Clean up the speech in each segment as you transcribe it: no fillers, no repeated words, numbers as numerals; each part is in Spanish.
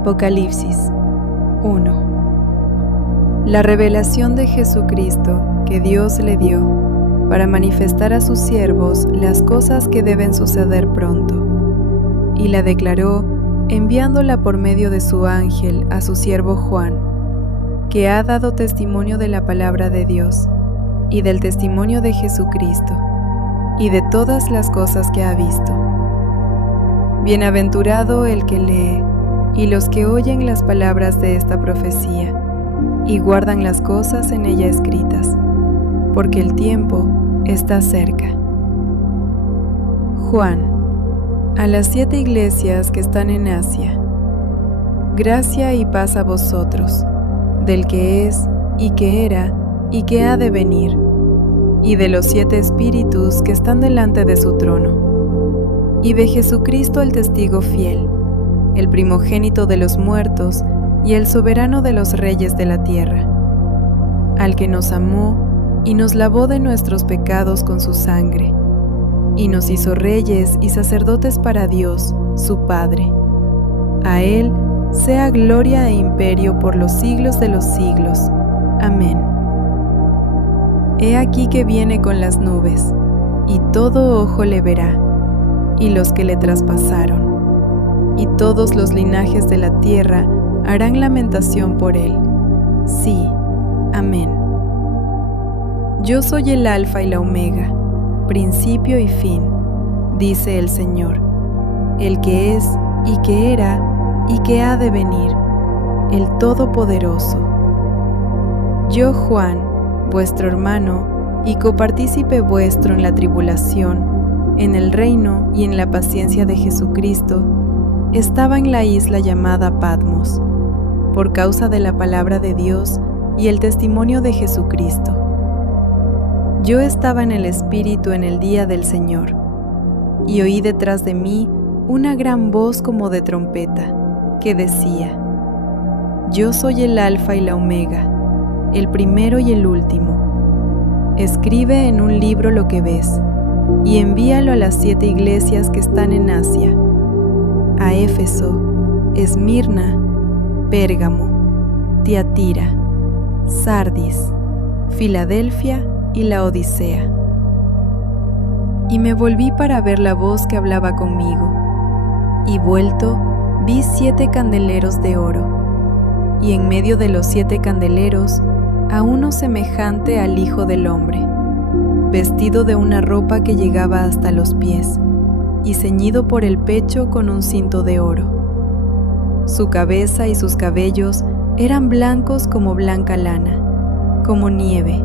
Apocalipsis 1. La revelación de Jesucristo que Dios le dio para manifestar a sus siervos las cosas que deben suceder pronto, y la declaró enviándola por medio de su ángel a su siervo Juan, que ha dado testimonio de la palabra de Dios y del testimonio de Jesucristo y de todas las cosas que ha visto. Bienaventurado el que lee y los que oyen las palabras de esta profecía y guardan las cosas en ella escritas, porque el tiempo está cerca. Juan, a las 7 iglesias que están en Asia, gracia y paz a vosotros, del que es, y que era, y que ha de venir, y de los 7 espíritus que están delante de su trono, y de Jesucristo el testigo fiel, el primogénito de los muertos y el soberano de los reyes de la tierra, al que nos amó y nos lavó de nuestros pecados con su sangre, y nos hizo reyes y sacerdotes para Dios, su Padre. A Él sea gloria e imperio por los siglos de los siglos. Amén. He aquí que viene con las nubes, y todo ojo le verá, y los que le traspasaron, y todos los linajes de la tierra harán lamentación por él. Sí, amén. Yo soy el Alfa y la Omega, principio y fin, dice el Señor, el que es, y que era, y que ha de venir, el Todopoderoso. Yo, Juan, vuestro hermano, y copartícipe vuestro en la tribulación, en el reino y en la paciencia de Jesucristo, estaba en la isla llamada Patmos, por causa de la palabra de Dios y el testimonio de Jesucristo. Yo estaba en el Espíritu en el día del Señor, y oí detrás de mí una gran voz como de trompeta, que decía: Yo soy el Alfa y la Omega, el primero y el último. Escribe en un libro lo que ves, y envíalo a las 7 iglesias que están en Asia, a Éfeso, Esmirna, Pérgamo, Tiatira, Sardis, Filadelfia y Laodicea. Y me volví para ver la voz que hablaba conmigo, y vuelto vi 7 candeleros de oro, y en medio de los 7 candeleros a uno semejante al Hijo del Hombre, vestido de una ropa que llegaba hasta los pies, y ceñido por el pecho con un cinto de oro. Su cabeza y sus cabellos eran blancos como blanca lana, como nieve,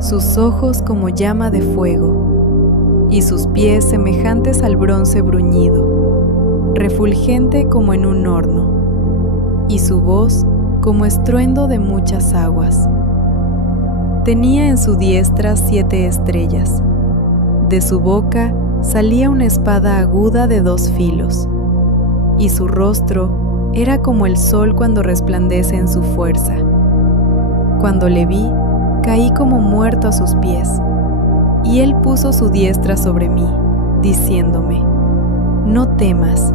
sus ojos como llama de fuego, y sus pies semejantes al bronce bruñido, refulgente como en un horno, y su voz como estruendo de muchas aguas. Tenía en su diestra 7 estrellas. De su boca salía una espada aguda de 2 filos, y su rostro era como el sol cuando resplandece en su fuerza. Cuando le vi, caí como muerto a sus pies, y él puso su diestra sobre mí, diciéndome: No temas,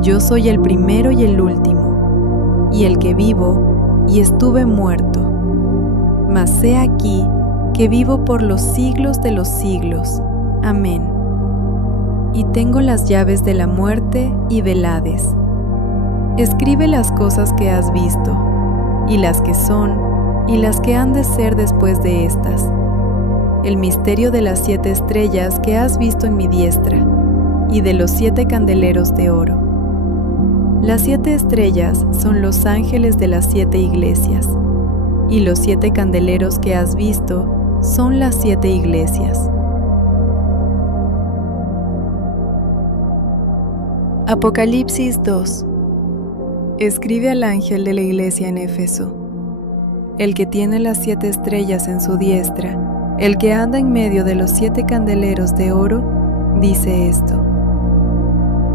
yo soy el primero y el último, y el que vivo, y estuve muerto. Mas he aquí que vivo por los siglos de los siglos. Amén. Y tengo las llaves de la muerte y del Hades. Escribe las cosas que has visto, y las que son, y las que han de ser después de estas. El misterio de las 7 estrellas que has visto en mi diestra, y de los 7 candeleros de oro. Las 7 estrellas son los ángeles de las 7 iglesias, y los 7 candeleros que has visto son las 7 iglesias. Apocalipsis 2. Escribe al ángel de la iglesia en Éfeso, el que tiene las 7 estrellas en su diestra, el que anda en medio de los 7 candeleros de oro, dice esto: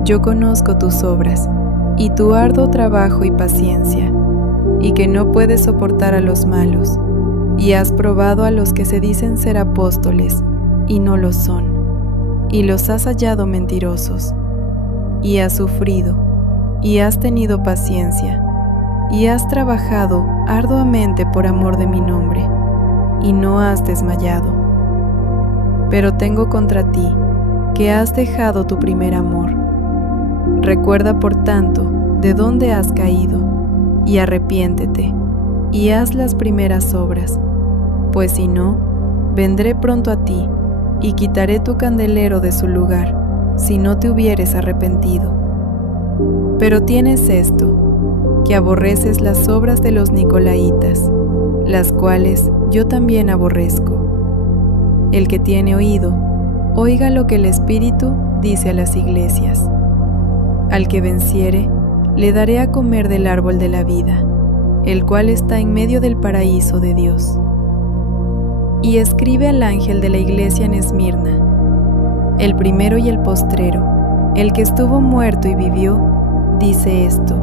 Yo conozco tus obras, y tu arduo trabajo y paciencia, y que no puedes soportar a los malos, y has probado a los que se dicen ser apóstoles, y no lo son, y los has hallado mentirosos, y has sufrido, y has tenido paciencia, y has trabajado arduamente por amor de mi nombre, y no has desmayado. Pero tengo contra ti, que has dejado tu primer amor. Recuerda por tanto de dónde has caído, y arrepiéntete, y haz las primeras obras, pues si no, vendré pronto a ti, y quitaré tu candelero de su lugar, si no te hubieres arrepentido. Pero tienes esto, que aborreces las obras de los nicolaítas, las cuales yo también aborrezco. El que tiene oído, oiga lo que el Espíritu dice a las iglesias. Al que venciere, le daré a comer del árbol de la vida, el cual está en medio del paraíso de Dios. Y escribe al ángel de la iglesia en Esmirna, el primero y el postrero, el que estuvo muerto y vivió, dice esto: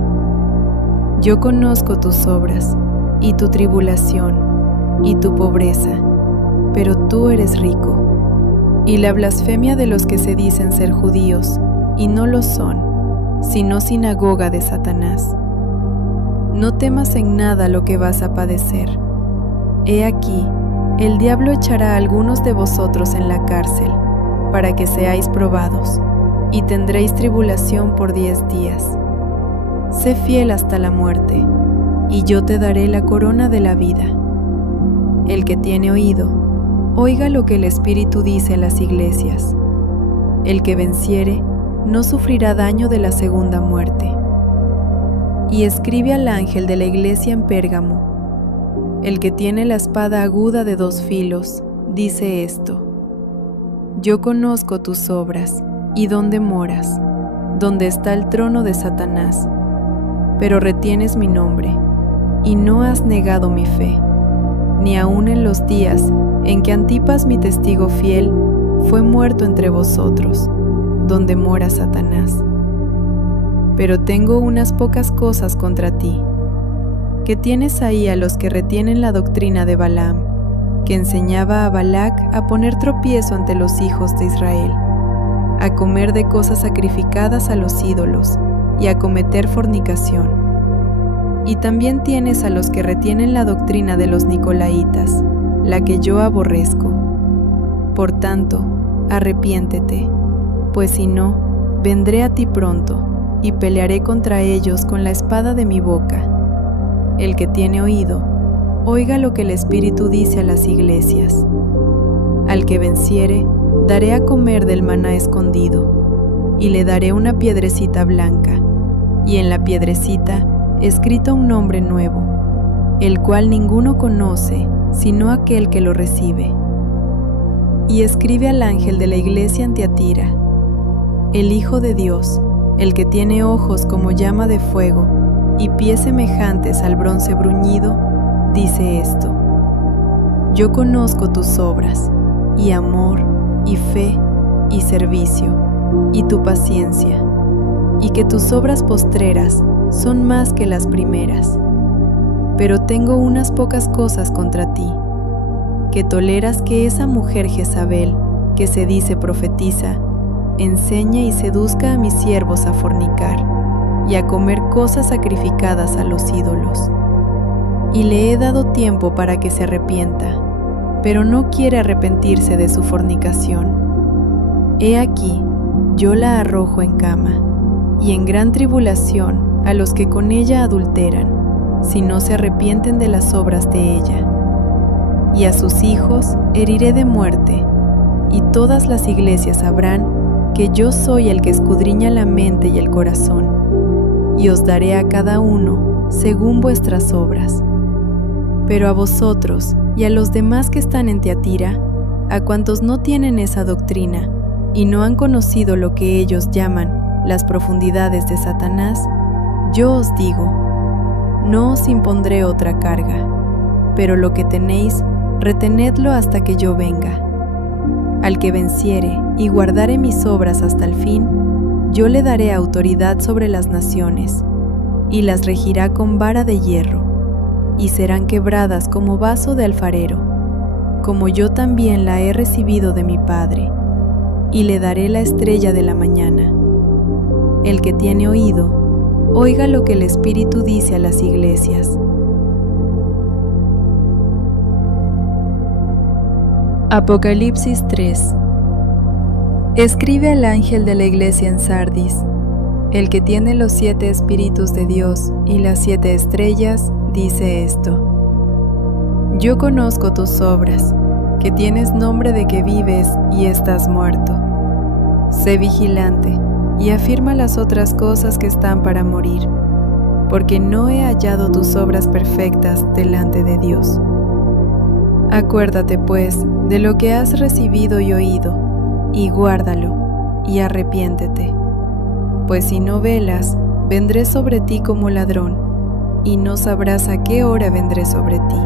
Yo conozco tus obras, y tu tribulación, y tu pobreza, pero tú eres rico, y la blasfemia de los que se dicen ser judíos, y no lo son, sino sinagoga de Satanás. No temas en nada lo que vas a padecer. He aquí, el diablo echará a algunos de vosotros en la cárcel, para que seáis probados, y tendréis tribulación por 10 días. Sé fiel hasta la muerte, y yo te daré la corona de la vida. El que tiene oído, oiga lo que el Espíritu dice a las iglesias. El que venciere, no sufrirá daño de la segunda muerte. Y escribe al ángel de la iglesia en Pérgamo, el que tiene la espada aguda de 2 filos, dice esto: Yo conozco tus obras, y dónde moras, donde está el trono de Satanás, pero retienes mi nombre, y no has negado mi fe, ni aun en los días en que Antipas mi testigo fiel fue muerto entre vosotros, donde mora Satanás. Pero tengo unas pocas cosas contra ti, que tienes ahí a los que retienen la doctrina de Balaam, que enseñaba a Balac a poner tropiezo ante los hijos de Israel, a comer de cosas sacrificadas a los ídolos y a cometer fornicación. Y también tienes a los que retienen la doctrina de los nicolaítas, la que yo aborrezco. Por tanto, arrepiéntete, pues si no, vendré a ti pronto, y pelearé contra ellos con la espada de mi boca. El que tiene oído, oiga lo que el Espíritu dice a las iglesias. Al que venciere, daré a comer del maná escondido, y le daré una piedrecita blanca, y en la piedrecita escrito un nombre nuevo, el cual ninguno conoce, sino aquel que lo recibe. Y escribe al ángel de la iglesia en Tiatira: El Hijo de Dios, el que tiene ojos como llama de fuego y pies semejantes al bronce bruñido, dice esto: Yo conozco tus obras, y amor, y fe, y servicio, y tu paciencia, y que tus obras postreras son más que las primeras. Pero tengo unas pocas cosas contra ti, que toleras que esa mujer Jezabel, que se dice profetiza, enseñe y seduzca a mis siervos a fornicar, y a comer cosas sacrificadas a los ídolos. Y le he dado tiempo para que se arrepienta, pero no quiere arrepentirse de su fornicación. He aquí, yo la arrojo en cama, y en gran tribulación a los que con ella adulteran, si no se arrepienten de las obras de ella. Y a sus hijos heriré de muerte, y todas las iglesias sabrán que yo soy el que escudriña la mente y el corazón, y os daré a cada uno según vuestras obras. Pero a vosotros y a los demás que están en Tiatira, a cuantos no tienen esa doctrina, y no han conocido lo que ellos llaman las profundidades de Satanás, yo os digo, no os impondré otra carga, pero lo que tenéis, retenedlo hasta que yo venga. Al que venciere y guardare mis obras hasta el fin, yo le daré autoridad sobre las naciones, y las regirá con vara de hierro, y serán quebradas como vaso de alfarero, como yo también la he recibido de mi Padre, y le daré la estrella de la mañana. El que tiene oído, oiga lo que el Espíritu dice a las iglesias. Apocalipsis 3. Escribe al ángel de la iglesia en Sardis, el que tiene los 7 espíritus de Dios y las 7 estrellas, dice esto: Yo conozco tus obras, que tienes nombre de que vives y estás muerto. Sé vigilante y afirma las otras cosas que están para morir, porque no he hallado tus obras perfectas delante de Dios. Acuérdate, pues, de lo que has recibido y oído, y guárdalo, y arrepiéntete. Pues si no velas, vendré sobre ti como ladrón, y no sabrás a qué hora vendré sobre ti.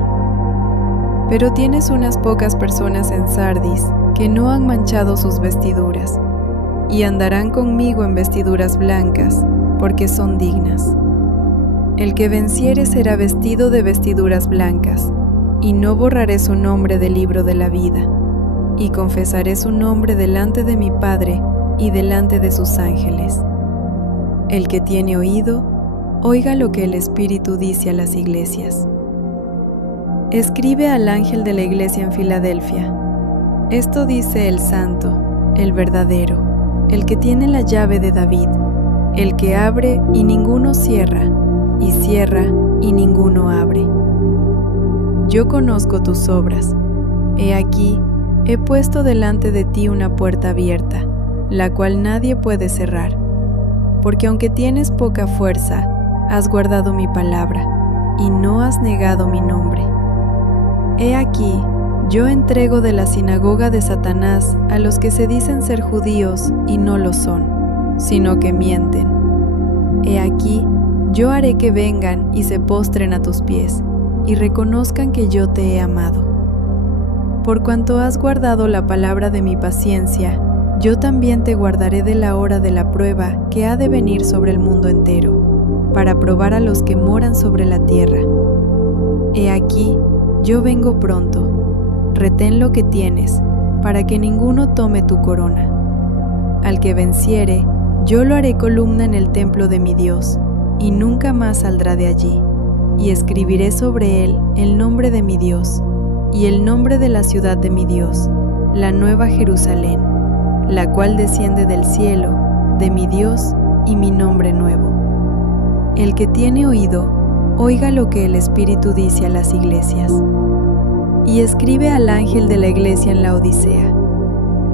Pero tienes unas pocas personas en Sardis que no han manchado sus vestiduras, y andarán conmigo en vestiduras blancas, porque son dignas. El que venciere será vestido de vestiduras blancas, y no borraré su nombre del libro de la vida, y confesaré su nombre delante de mi Padre y delante de sus ángeles. El que tiene oído, oiga lo que el Espíritu dice a las iglesias. Escribe al ángel de la iglesia en Filadelfia: Esto dice el Santo, el verdadero, el que tiene la llave de David, el que abre y ninguno cierra, y cierra y ninguno abre. Yo conozco tus obras. He aquí, he puesto delante de ti una puerta abierta, la cual nadie puede cerrar. Porque aunque tienes poca fuerza, has guardado mi palabra, y no has negado mi nombre. He aquí, yo entrego de la sinagoga de Satanás a los que se dicen ser judíos y no lo son, sino que mienten. He aquí, yo haré que vengan y se postren a tus pies, y reconozcan que yo te he amado. Por cuanto has guardado la palabra de mi paciencia, yo también te guardaré de la hora de la prueba que ha de venir sobre el mundo entero, para probar a los que moran sobre la tierra. He aquí, yo vengo pronto. Retén lo que tienes, para que ninguno tome tu corona. Al que venciere, yo lo haré columna en el templo de mi Dios, y nunca más saldrá de allí. Y escribiré sobre él el nombre de mi Dios, y el nombre de la ciudad de mi Dios, la nueva Jerusalén, la cual desciende del cielo, de mi Dios, y mi nombre nuevo. El que tiene oído, oiga lo que el Espíritu dice a las iglesias. Y escribe al ángel de la iglesia en la Odisea: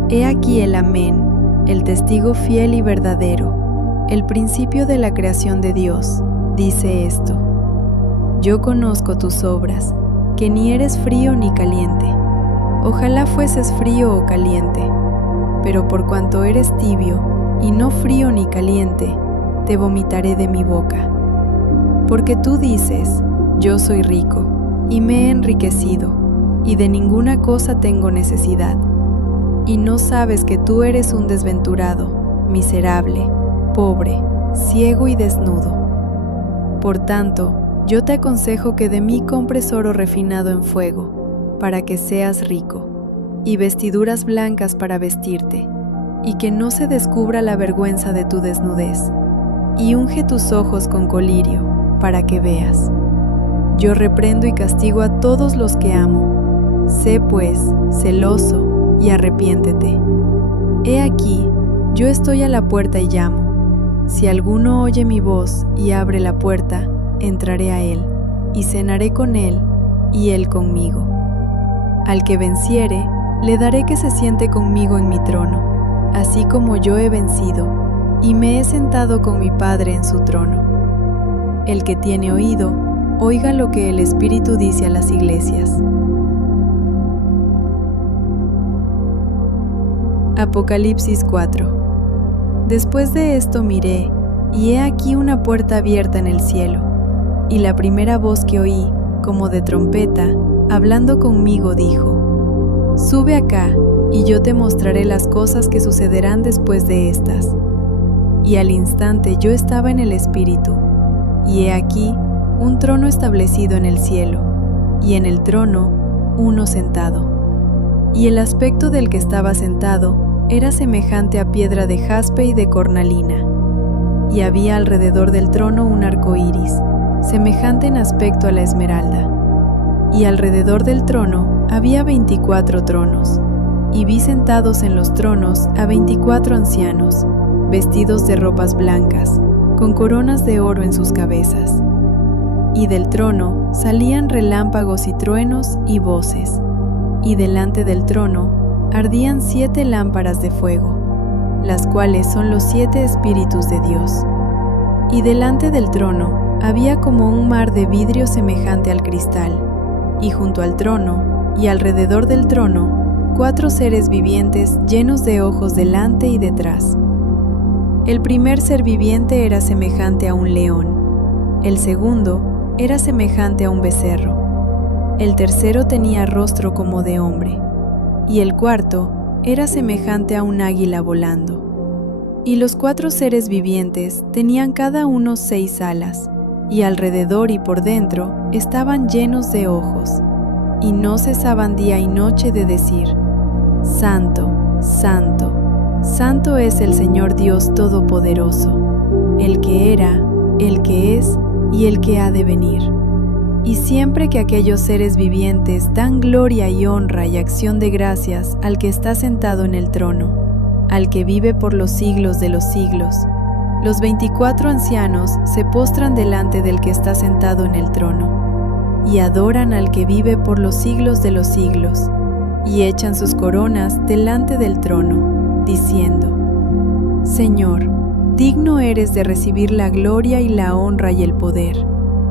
He aquí el Amén, el testigo fiel y verdadero, el principio de la creación de Dios, dice esto: Yo conozco tus obras, que ni eres frío ni caliente. Ojalá fueses frío o caliente, pero por cuanto eres tibio, y no frío ni caliente, te vomitaré de mi boca. Porque tú dices: Yo soy rico, y me he enriquecido, y de ninguna cosa tengo necesidad, y no sabes que tú eres un desventurado, miserable, pobre, ciego y desnudo. Por tanto, yo te aconsejo que de mí compres oro refinado en fuego, para que seas rico, y vestiduras blancas para vestirte, y que no se descubra la vergüenza de tu desnudez, y unge tus ojos con colirio, para que veas. Yo reprendo y castigo a todos los que amo. Sé pues celoso y arrepiéntete. He aquí, yo estoy a la puerta y llamo. Si alguno oye mi voz y abre la puerta, entraré a él, y cenaré con él, y él conmigo. Al que venciere, le daré que se siente conmigo en mi trono, así como yo he vencido, y me he sentado con mi Padre en su trono. El que tiene oído, oiga lo que el Espíritu dice a las iglesias. Apocalipsis 4. Después de esto miré, y he aquí una puerta abierta en el cielo, y la primera voz que oí, como de trompeta, hablando conmigo, dijo: Sube acá, y yo te mostraré las cosas que sucederán después de estas. Y al instante yo estaba en el Espíritu, y he aquí un trono establecido en el cielo, y en el trono uno sentado. Y el aspecto del que estaba sentado era semejante a piedra de jaspe y de cornalina. y había alrededor del trono un arco iris, semejante en aspecto a la esmeralda. Y alrededor del trono había 24 tronos, y vi sentados en los tronos a 24 ancianos, vestidos de ropas blancas, con coronas de oro en sus cabezas. Y del trono salían relámpagos y truenos y voces, y delante del trono ardían 7 lámparas de fuego, las cuales son los 7 espíritus de Dios. Y delante del trono había como un mar de vidrio semejante al cristal, y junto al trono y alrededor del trono 4 seres vivientes llenos de ojos delante y detrás. El primer ser viviente era semejante a un león, el segundo era semejante a un becerro, el tercero tenía rostro como de hombre, y el cuarto era semejante a un águila volando. Y los 4 seres vivientes tenían cada uno 6 alas, y alrededor y por dentro estaban llenos de ojos, y no cesaban día y noche de decir: Santo, Santo, Santo es el Señor Dios Todopoderoso, el que era, el que es y el que ha de venir. Y siempre que aquellos seres vivientes dan gloria y honra y acción de gracias al que está sentado en el trono, al que vive por los siglos de los siglos, los 24 ancianos se postran delante del que está sentado en el trono, y adoran al que vive por los siglos de los siglos, y echan sus coronas delante del trono, diciendo: Señor, digno eres de recibir la gloria y la honra y el poder,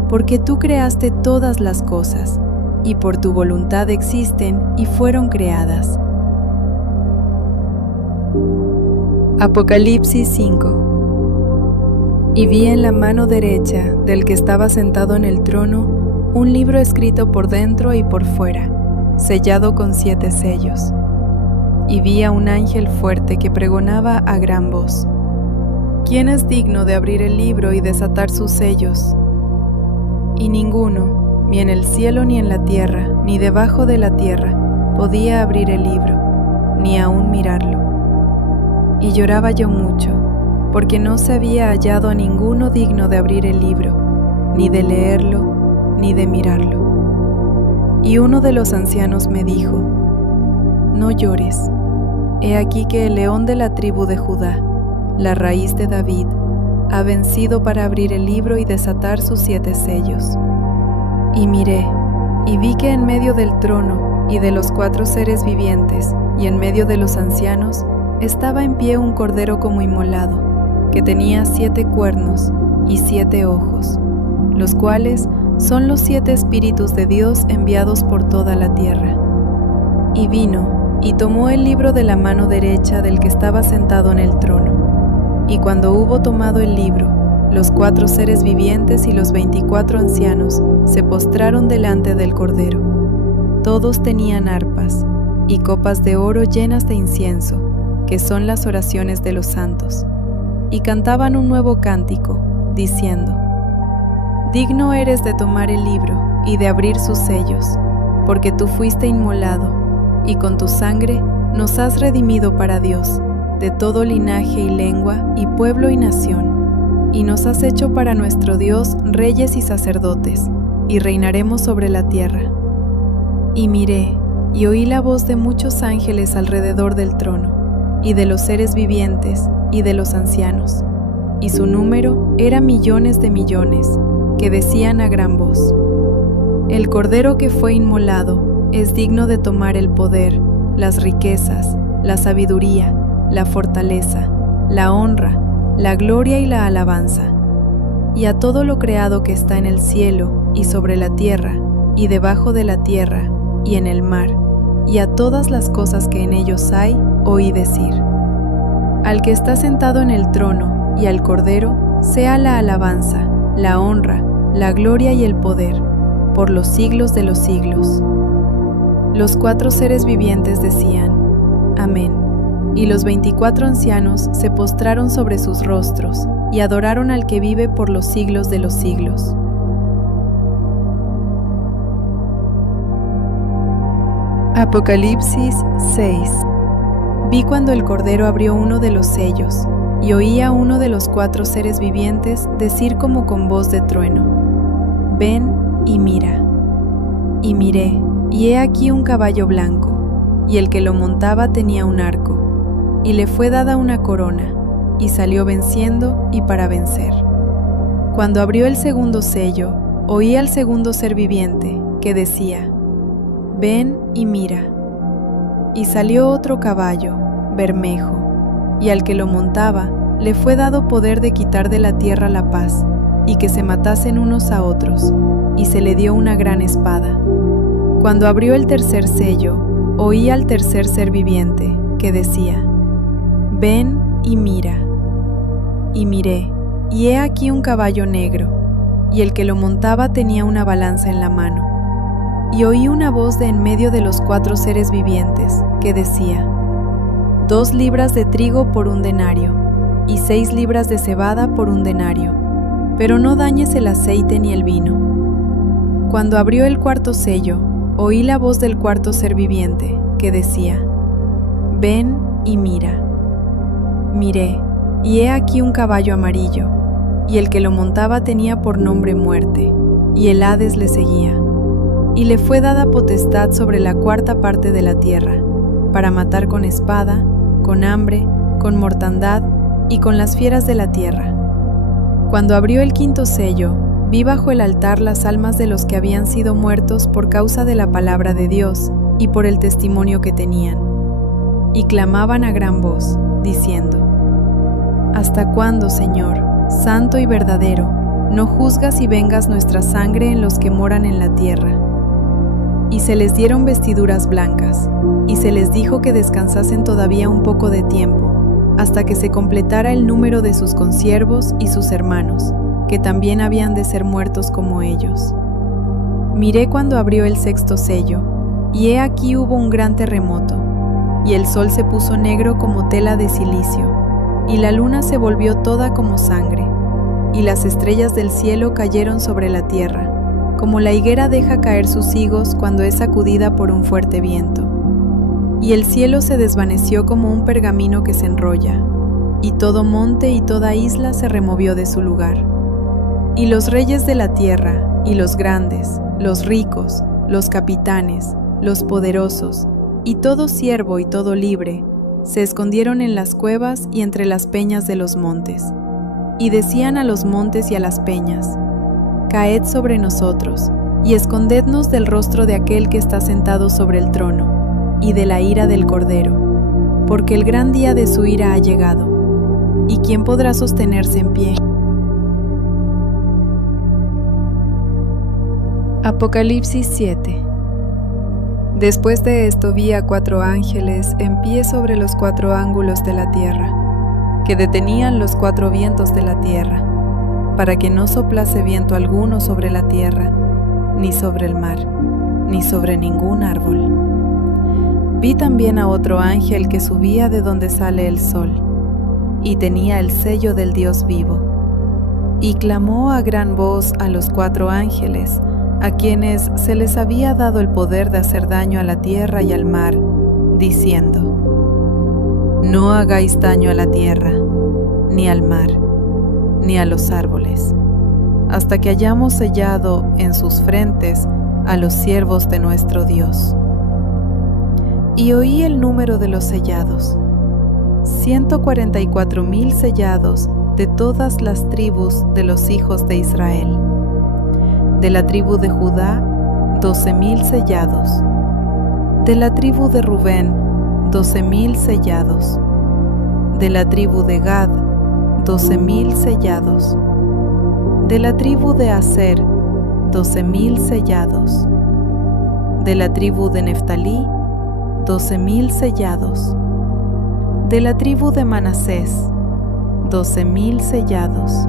porque tú creaste todas las cosas, y por tu voluntad existen y fueron creadas. Apocalipsis 5. Y vi en la mano derecha del que estaba sentado en el trono un libro escrito por dentro y por fuera, sellado con 7 sellos. Y vi a un ángel fuerte que pregonaba a gran voz: ¿Quién es digno de abrir el libro y desatar sus sellos? Y ninguno, ni en el cielo ni en la tierra, ni debajo de la tierra, podía abrir el libro, ni aun mirarlo. Y lloraba yo mucho, porque no se había hallado a ninguno digno de abrir el libro, ni de leerlo, ni de mirarlo. Y uno de los ancianos me dijo: No llores, he aquí que el león de la tribu de Judá, la raíz de David, ha vencido para abrir el libro y desatar sus 7 sellos. Y miré, y vi que en medio del trono y de los 4 seres vivientes, y en medio de los ancianos, estaba en pie un cordero como inmolado, que tenía 7 cuernos y 7 ojos, los cuales son los 7 espíritus de Dios enviados por toda la tierra. Y vino, y tomó el libro de la mano derecha del que estaba sentado en el trono. Y cuando hubo tomado el libro, los 4 seres vivientes y los 24 ancianos se postraron delante del Cordero. Todos tenían arpas y copas de oro llenas de incienso, que son las oraciones de los santos, y cantaban un nuevo cántico, diciendo: Digno eres de tomar el libro y de abrir sus sellos, porque tú fuiste inmolado, y con tu sangre nos has redimido para Dios, de todo linaje y lengua y pueblo y nación, y nos has hecho para nuestro Dios reyes y sacerdotes, y reinaremos sobre la tierra. Y miré, y oí la voz de muchos ángeles alrededor del trono, y de los seres vivientes, y de los ancianos, y su número era millones de millones, que decían a gran voz: El Cordero que fue inmolado es digno de tomar el poder, las riquezas, la sabiduría, la fortaleza, la honra, la gloria y la alabanza. Y a todo lo creado que está en el cielo y sobre la tierra y debajo de la tierra y en el mar, y a todas las cosas que en ellos hay, oí decir: Al que está sentado en el trono y al Cordero sea la alabanza, la honra, la gloria y el poder, por los siglos de los siglos. Los 4 seres vivientes decían: Amén. Y los 24 ancianos se postraron sobre sus rostros y adoraron al que vive por los siglos de los siglos. Apocalipsis 6. Vi cuando el Cordero abrió uno de los sellos, y oí a uno de los 4 seres vivientes decir como con voz de trueno: «Ven y mira». Y miré, y he aquí un caballo blanco, y el que lo montaba tenía un arco, y le fue dada una corona, y salió venciendo y para vencer. Cuando abrió el segundo sello, oí al segundo ser viviente, que decía: «Ven y mira». Y salió otro caballo, bermejo, y al que lo montaba le fue dado poder de quitar de la tierra la paz, y que se matasen unos a otros, y se le dio una gran espada. Cuando abrió el tercer sello, oí al tercer ser viviente, que decía: «Ven y mira». Y miré, y he aquí un caballo negro, y el que lo montaba tenía una balanza en la mano. Y oí una voz de en medio de los 4 seres vivientes, que decía: 2 libras de trigo por 1 denario, y 6 libras de cebada por 1 denario, pero no dañes el aceite ni el vino. Cuando abrió el cuarto sello, oí la voz del cuarto ser viviente, que decía: «Ven y mira». Miré, y he aquí un caballo amarillo, y el que lo montaba tenía por nombre Muerte, y el Hades le seguía. Y le fue dada potestad sobre la 4ª parte de la tierra, para matar con espada, con hambre, con mortandad y con las fieras de la tierra. Cuando abrió el 5.º sello, vi bajo el altar las almas de los que habían sido muertos por causa de la palabra de Dios y por el testimonio que tenían. Y clamaban a gran voz, diciendo: «¿Hasta cuándo, Señor, santo y verdadero, no juzgas y vengas nuestra sangre en los que moran en la tierra?» Y se les dieron vestiduras blancas, y se les dijo que descansasen todavía un poco de tiempo, hasta que se completara el número de sus consiervos y sus hermanos, que también habían de ser muertos como ellos. Miré cuando abrió el 6.º sello, y he aquí hubo un gran terremoto, y el sol se puso negro como tela de cilicio, y la luna se volvió toda como sangre, y las estrellas del cielo cayeron sobre la tierra, como la higuera deja caer sus higos cuando es sacudida por un fuerte viento. Y el cielo se desvaneció como un pergamino que se enrolla, y todo monte y toda isla se removió de su lugar. Y los reyes de la tierra, y los grandes, los ricos, los capitanes, los poderosos, y todo siervo y todo libre, se escondieron en las cuevas y entre las peñas de los montes. Y decían a los montes y a las peñas: «Caed sobre nosotros, y escondednos del rostro de aquel que está sentado sobre el trono, y de la ira del Cordero, porque el gran día de su ira ha llegado, ¿y quién podrá sostenerse en pie?». Apocalipsis 7. Después de esto vi a 4 ángeles en pie sobre los 4 ángulos de la tierra, que detenían los 4 vientos de la tierra, para que no soplase viento alguno sobre la tierra, ni sobre el mar, ni sobre ningún árbol. Vi también a otro ángel que subía de donde sale el sol, y tenía el sello del Dios vivo, y clamó a gran voz a los 4 ángeles, a quienes se les había dado el poder de hacer daño a la tierra y al mar, diciendo: «No hagáis daño a la tierra, ni al mar, ni a los árboles, hasta que hayamos sellado en sus frentes a los siervos de nuestro Dios». Y oí el número de los sellados: 144,000 sellados de todas las tribus de los hijos de Israel. De la tribu de Judá, 12,000 sellados. De la tribu de Rubén, 12,000 sellados. De la tribu de Gad, 12,000 sellados. De la tribu de Aser, 12,000 sellados. De la tribu de Neftalí, 12,000 sellados. De la tribu de Manasés, 12,000 sellados.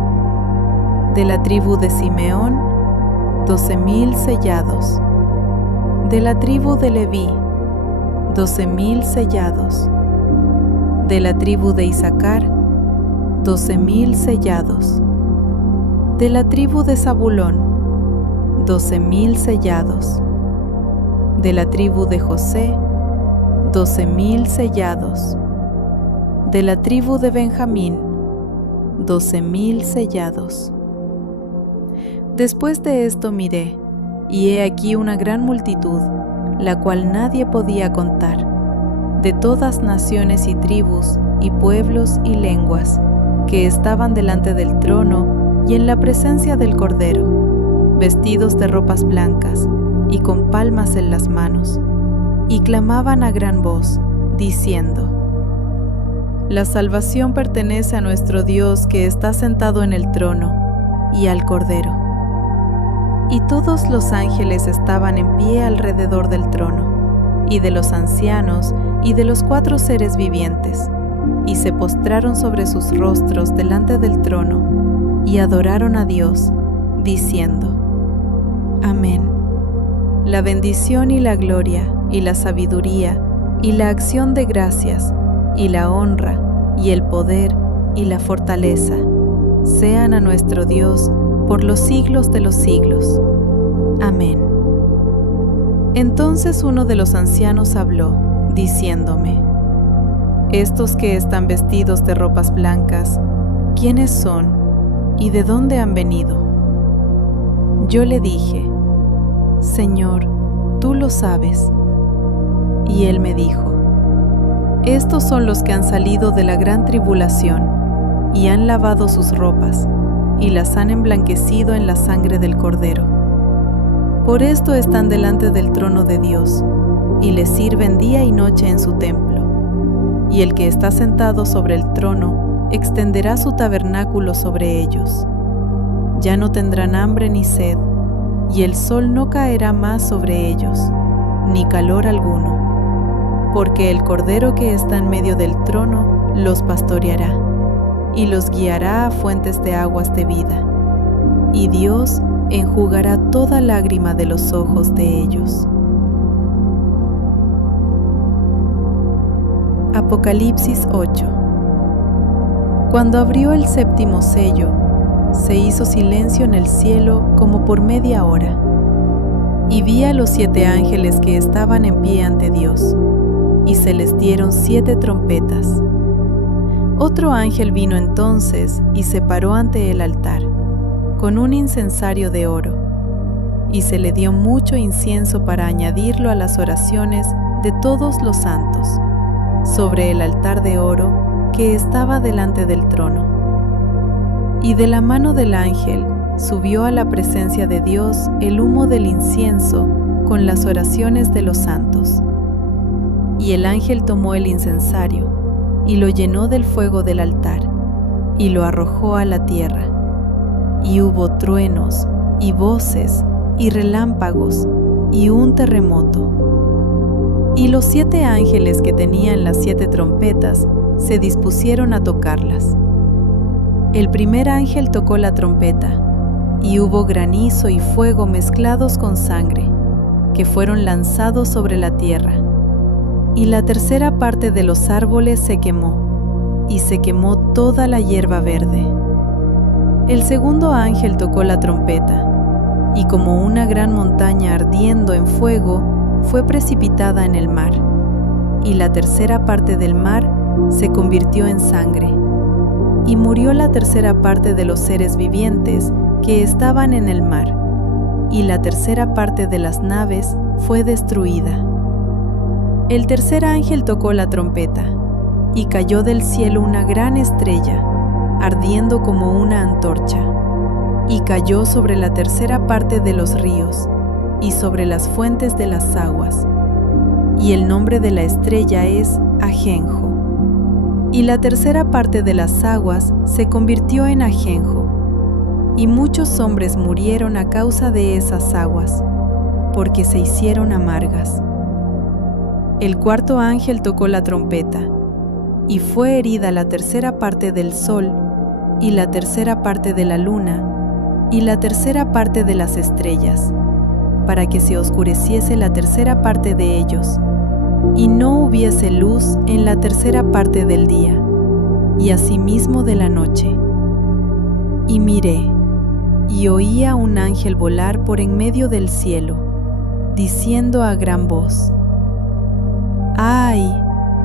De la tribu de Simeón, 12,000 sellados. De la tribu de Leví, 12,000 sellados. De la tribu de Isaacar, 12,000 sellados. De la tribu de Zabulón, 12,000 sellados. De la tribu de José, 12,000 sellados. De la tribu de Benjamín, 12,000 sellados. Después de esto miré, y he aquí una gran multitud, la cual nadie podía contar, de todas naciones y tribus, y pueblos y lenguas, que estaban delante del trono y en la presencia del Cordero, vestidos de ropas blancas, y con palmas en las manos, y clamaban a gran voz, diciendo: La salvación pertenece a nuestro Dios que está sentado en el trono, y al Cordero. Y todos los ángeles estaban en pie alrededor del trono, y de los ancianos, y de los 4 seres vivientes, y se postraron sobre sus rostros delante del trono, y adoraron a Dios, diciendo: Amén. La bendición y la gloria, y la sabiduría, y la acción de gracias, y la honra, y el poder, y la fortaleza, sean a nuestro Dios por los siglos de los siglos. Amén. Entonces uno de los ancianos habló, diciéndome: Estos que están vestidos de ropas blancas, ¿quiénes son y de dónde han venido? Yo le dije: Señor, tú lo sabes. Y él me dijo: Estos son los que han salido de la gran tribulación, y han lavado sus ropas, y las han emblanquecido en la sangre del Cordero. Por esto están delante del trono de Dios, y le sirven día y noche en su templo. Y el que está sentado sobre el trono extenderá su tabernáculo sobre ellos. Ya no tendrán hambre ni sed, y el sol no caerá más sobre ellos, ni calor alguno, porque el Cordero que está en medio del trono los pastoreará, y los guiará a fuentes de aguas de vida, y Dios enjugará toda lágrima de los ojos de ellos. Apocalipsis 8. Cuando abrió el 7º sello, se hizo silencio en el cielo como por media hora, y vi a los 7 ángeles que estaban en pie ante Dios, y se les dieron 7 trompetas. Otro ángel vino entonces y se paró ante el altar, con un incensario de oro, y se le dio mucho incienso para añadirlo a las oraciones de todos los santos, sobre el altar de oro que estaba delante del trono. Y de la mano del ángel subió a la presencia de Dios el humo del incienso con las oraciones de los santos. Y el ángel tomó el incensario y lo llenó del fuego del altar y lo arrojó a la tierra. Y hubo truenos y voces y relámpagos y un terremoto. Y los 7 ángeles que tenían las 7 trompetas se dispusieron a tocarlas. El primer ángel tocó la trompeta, y hubo granizo y fuego mezclados con sangre, que fueron lanzados sobre la tierra. Y la tercera parte de los árboles se quemó, y se quemó toda la hierba verde. El segundo ángel tocó la trompeta, y como una gran montaña ardiendo en fuego, fue precipitada en el mar, y la tercera parte del mar se convirtió en sangre, y murió la tercera parte de los seres vivientes que estaban en el mar, y la tercera parte de las naves fue destruida. El tercer ángel tocó la trompeta, y cayó del cielo una gran estrella, ardiendo como una antorcha, y cayó sobre la tercera parte de los ríos, y sobre las fuentes de las aguas, y el nombre de la estrella es Ajenjo. Y la tercera parte de las aguas se convirtió en ajenjo, y muchos hombres murieron a causa de esas aguas, porque se hicieron amargas. El cuarto ángel tocó la trompeta, y fue herida la tercera parte del sol, y la tercera parte de la luna, y la tercera parte de las estrellas, para que se oscureciese la tercera parte de ellos, y no hubiese luz en la tercera parte del día, y asimismo de la noche. Y miré, y oí a un ángel volar por en medio del cielo, diciendo a gran voz: ¡Ay,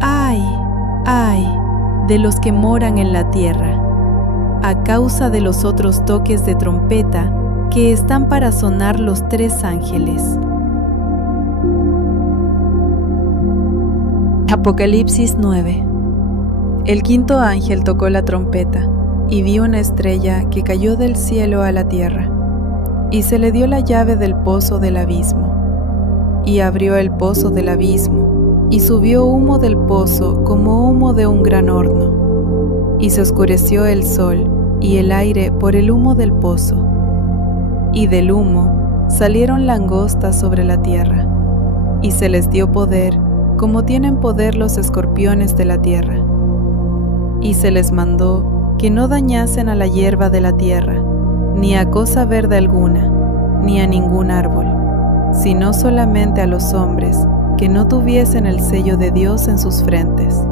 ay, ay, de los que moran en la tierra, a causa de los otros toques de trompeta que están para sonar los 3 ángeles. Apocalipsis 9. El 5.º ángel tocó la trompeta, y vi una estrella que cayó del cielo a la tierra, y se le dio la llave del pozo del abismo. Y abrió el pozo del abismo, y subió humo del pozo como humo de un gran horno, y se oscureció el sol y el aire por el humo del pozo. Y del humo salieron langostas sobre la tierra, y se les dio poder como tienen poder los escorpiones de la tierra. Y se les mandó que no dañasen a la hierba de la tierra, ni a cosa verde alguna, ni a ningún árbol, sino solamente a los hombres que no tuviesen el sello de Dios en sus frentes.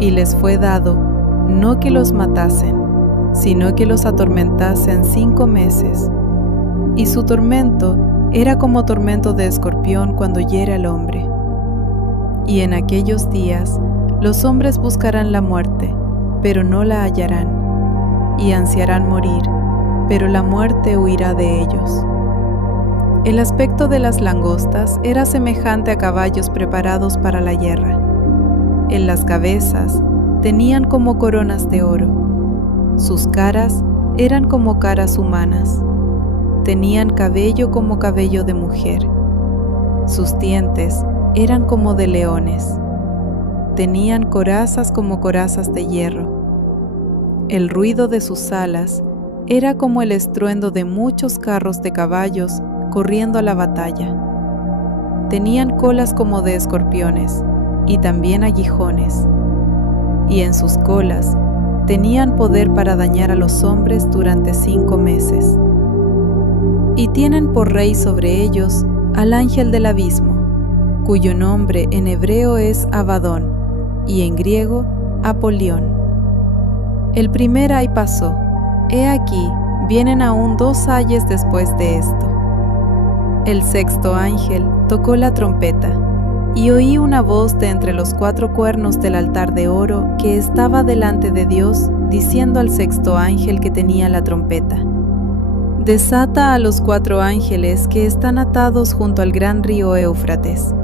Y les fue dado no que los matasen, sino que los atormentasen 5 meses. Y su tormento era como tormento de escorpión cuando hiere al hombre. Y en aquellos días los hombres buscarán la muerte, pero no la hallarán, y ansiarán morir, pero la muerte huirá de ellos. El aspecto de las langostas era semejante a caballos preparados para la guerra. En las cabezas tenían como coronas de oro. Sus caras eran como caras humanas. Tenían cabello como cabello de mujer. Sus dientes eran como de leones. Tenían corazas como corazas de hierro. El ruido de sus alas era como el estruendo de muchos carros de caballos corriendo a la batalla. Tenían colas como de escorpiones y también aguijones, y en sus colas tenían poder para dañar a los hombres durante 5 meses. Y tienen por rey sobre ellos al ángel del abismo, cuyo nombre en hebreo es Abadón, y en griego Apolión. El primer ay pasó, he aquí, vienen aún 2 ayes después de esto. El 6.º ángel tocó la trompeta, y oí una voz de entre los 4 cuernos del altar de oro que estaba delante de Dios, diciendo al 6.º ángel que tenía la trompeta: desata a los 4 ángeles que están atados junto al gran río Éufrates.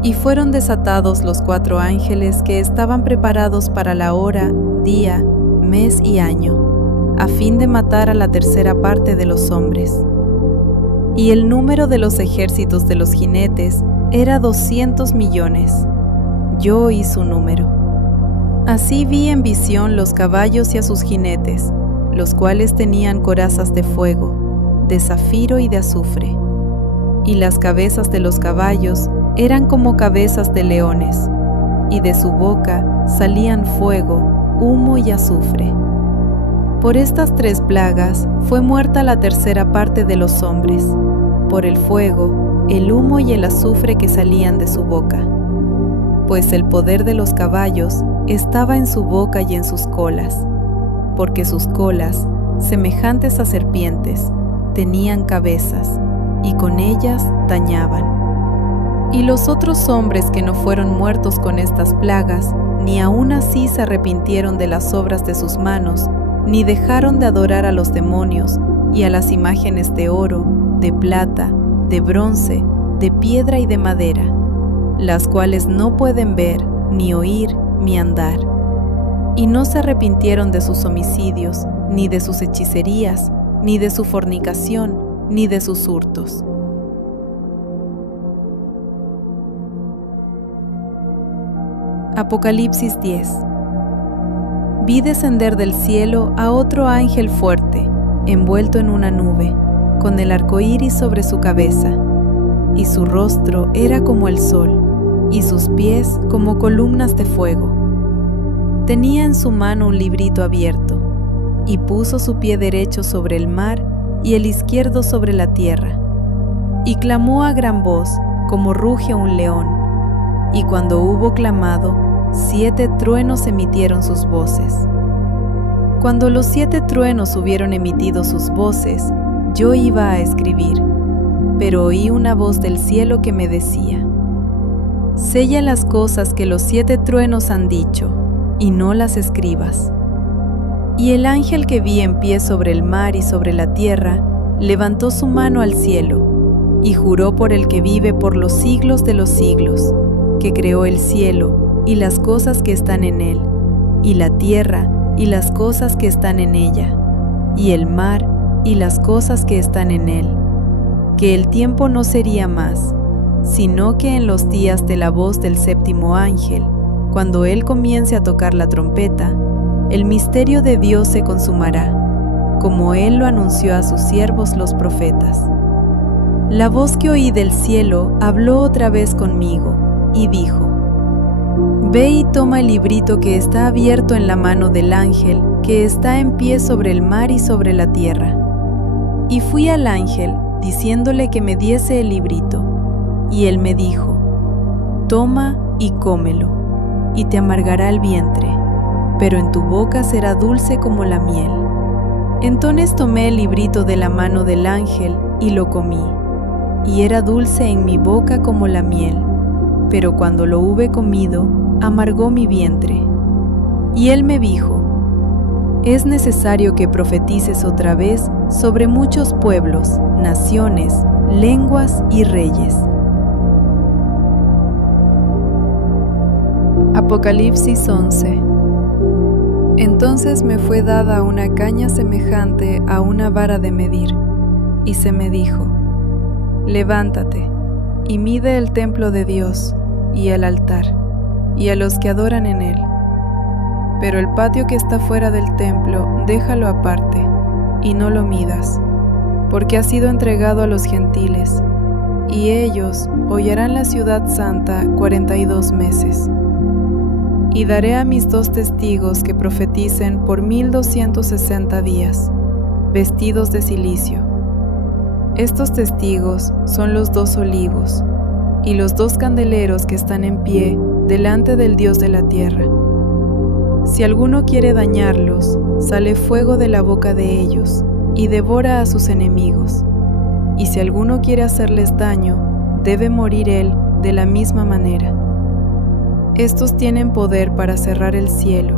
Y fueron desatados los 4 ángeles que estaban preparados para la hora, día, mes y año, a fin de matar a la 3ª parte de los hombres. Y el número de los ejércitos de los jinetes era 200 millones. Yo oí su número. Así vi en visión los caballos y a sus jinetes, los cuales tenían corazas de fuego, de zafiro y de azufre. Y las cabezas de los caballos eran como cabezas de leones, y de su boca salían fuego, humo y azufre. Por estas 3 plagas fue muerta la 3ª parte de los hombres, por el fuego, el humo y el azufre que salían de su boca. Pues el poder de los caballos estaba en su boca y en sus colas, porque sus colas, semejantes a serpientes, tenían cabezas, y con ellas dañaban. Y los otros hombres que no fueron muertos con estas plagas, ni aun así se arrepintieron de las obras de sus manos, ni dejaron de adorar a los demonios y a las imágenes de oro, de plata, de bronce, de piedra y de madera, las cuales no pueden ver, ni oír, ni andar. Y no se arrepintieron de sus homicidios, ni de sus hechicerías, ni de su fornicación, ni de sus hurtos. Apocalipsis 10. Vi descender del cielo a otro ángel fuerte, envuelto en una nube, con el arco iris sobre su cabeza, y su rostro era como el sol, y sus pies como columnas de fuego. Tenía en su mano un librito abierto, y puso su pie derecho sobre el mar y el izquierdo sobre la tierra, y clamó a gran voz, como ruge un león, y cuando hubo clamado, 7 truenos emitieron sus voces. Cuando los 7 truenos hubieron emitido sus voces, yo iba a escribir, pero oí una voz del cielo que me decía: sella las cosas que los 7 truenos han dicho, y no las escribas. Y el ángel que vi en pie sobre el mar y sobre la tierra, levantó su mano al cielo, y juró por el que vive por los siglos de los siglos, que creó el cielo y las cosas que están en él, y la tierra y las cosas que están en ella, y el mar y las cosas que están en él, que el tiempo no sería más, sino que en los días de la voz del séptimo ángel, cuando él comience a tocar la trompeta, el misterio de Dios se consumará, como él lo anunció a sus siervos los profetas. La voz que oí del cielo habló otra vez conmigo, y dijo: Ve y toma el librito que está abierto en la mano del ángel que está en pie sobre el mar y sobre la tierra. Y fui al ángel, diciéndole que me diese el librito, y él me dijo: Toma y cómelo, y te amargará el vientre, pero en tu boca será dulce como la miel. Entonces tomé el librito de la mano del ángel y lo comí, y era dulce en mi boca como la miel, pero cuando lo hube comido, amargó mi vientre. Y él me dijo: Es necesario que profetices otra vez sobre muchos pueblos, naciones, lenguas y reyes. Apocalipsis 11. Entonces me fue dada una caña semejante a una vara de medir, y se me dijo: Levántate, y mide el templo de Dios, y el altar, y a los que adoran en él. Pero el patio que está fuera del templo, déjalo aparte, y no lo midas, porque ha sido entregado a los gentiles, y ellos hollarán la ciudad santa 42 meses. Y daré a mis 2 testigos que profeticen por 1260 días, vestidos de cilicio. Estos testigos son los 2 olivos, y los 2 candeleros que están en pie delante del Dios de la tierra. Si alguno quiere dañarlos, sale fuego de la boca de ellos, y devora a sus enemigos. Y si alguno quiere hacerles daño, debe morir él de la misma manera. Estos tienen poder para cerrar el cielo,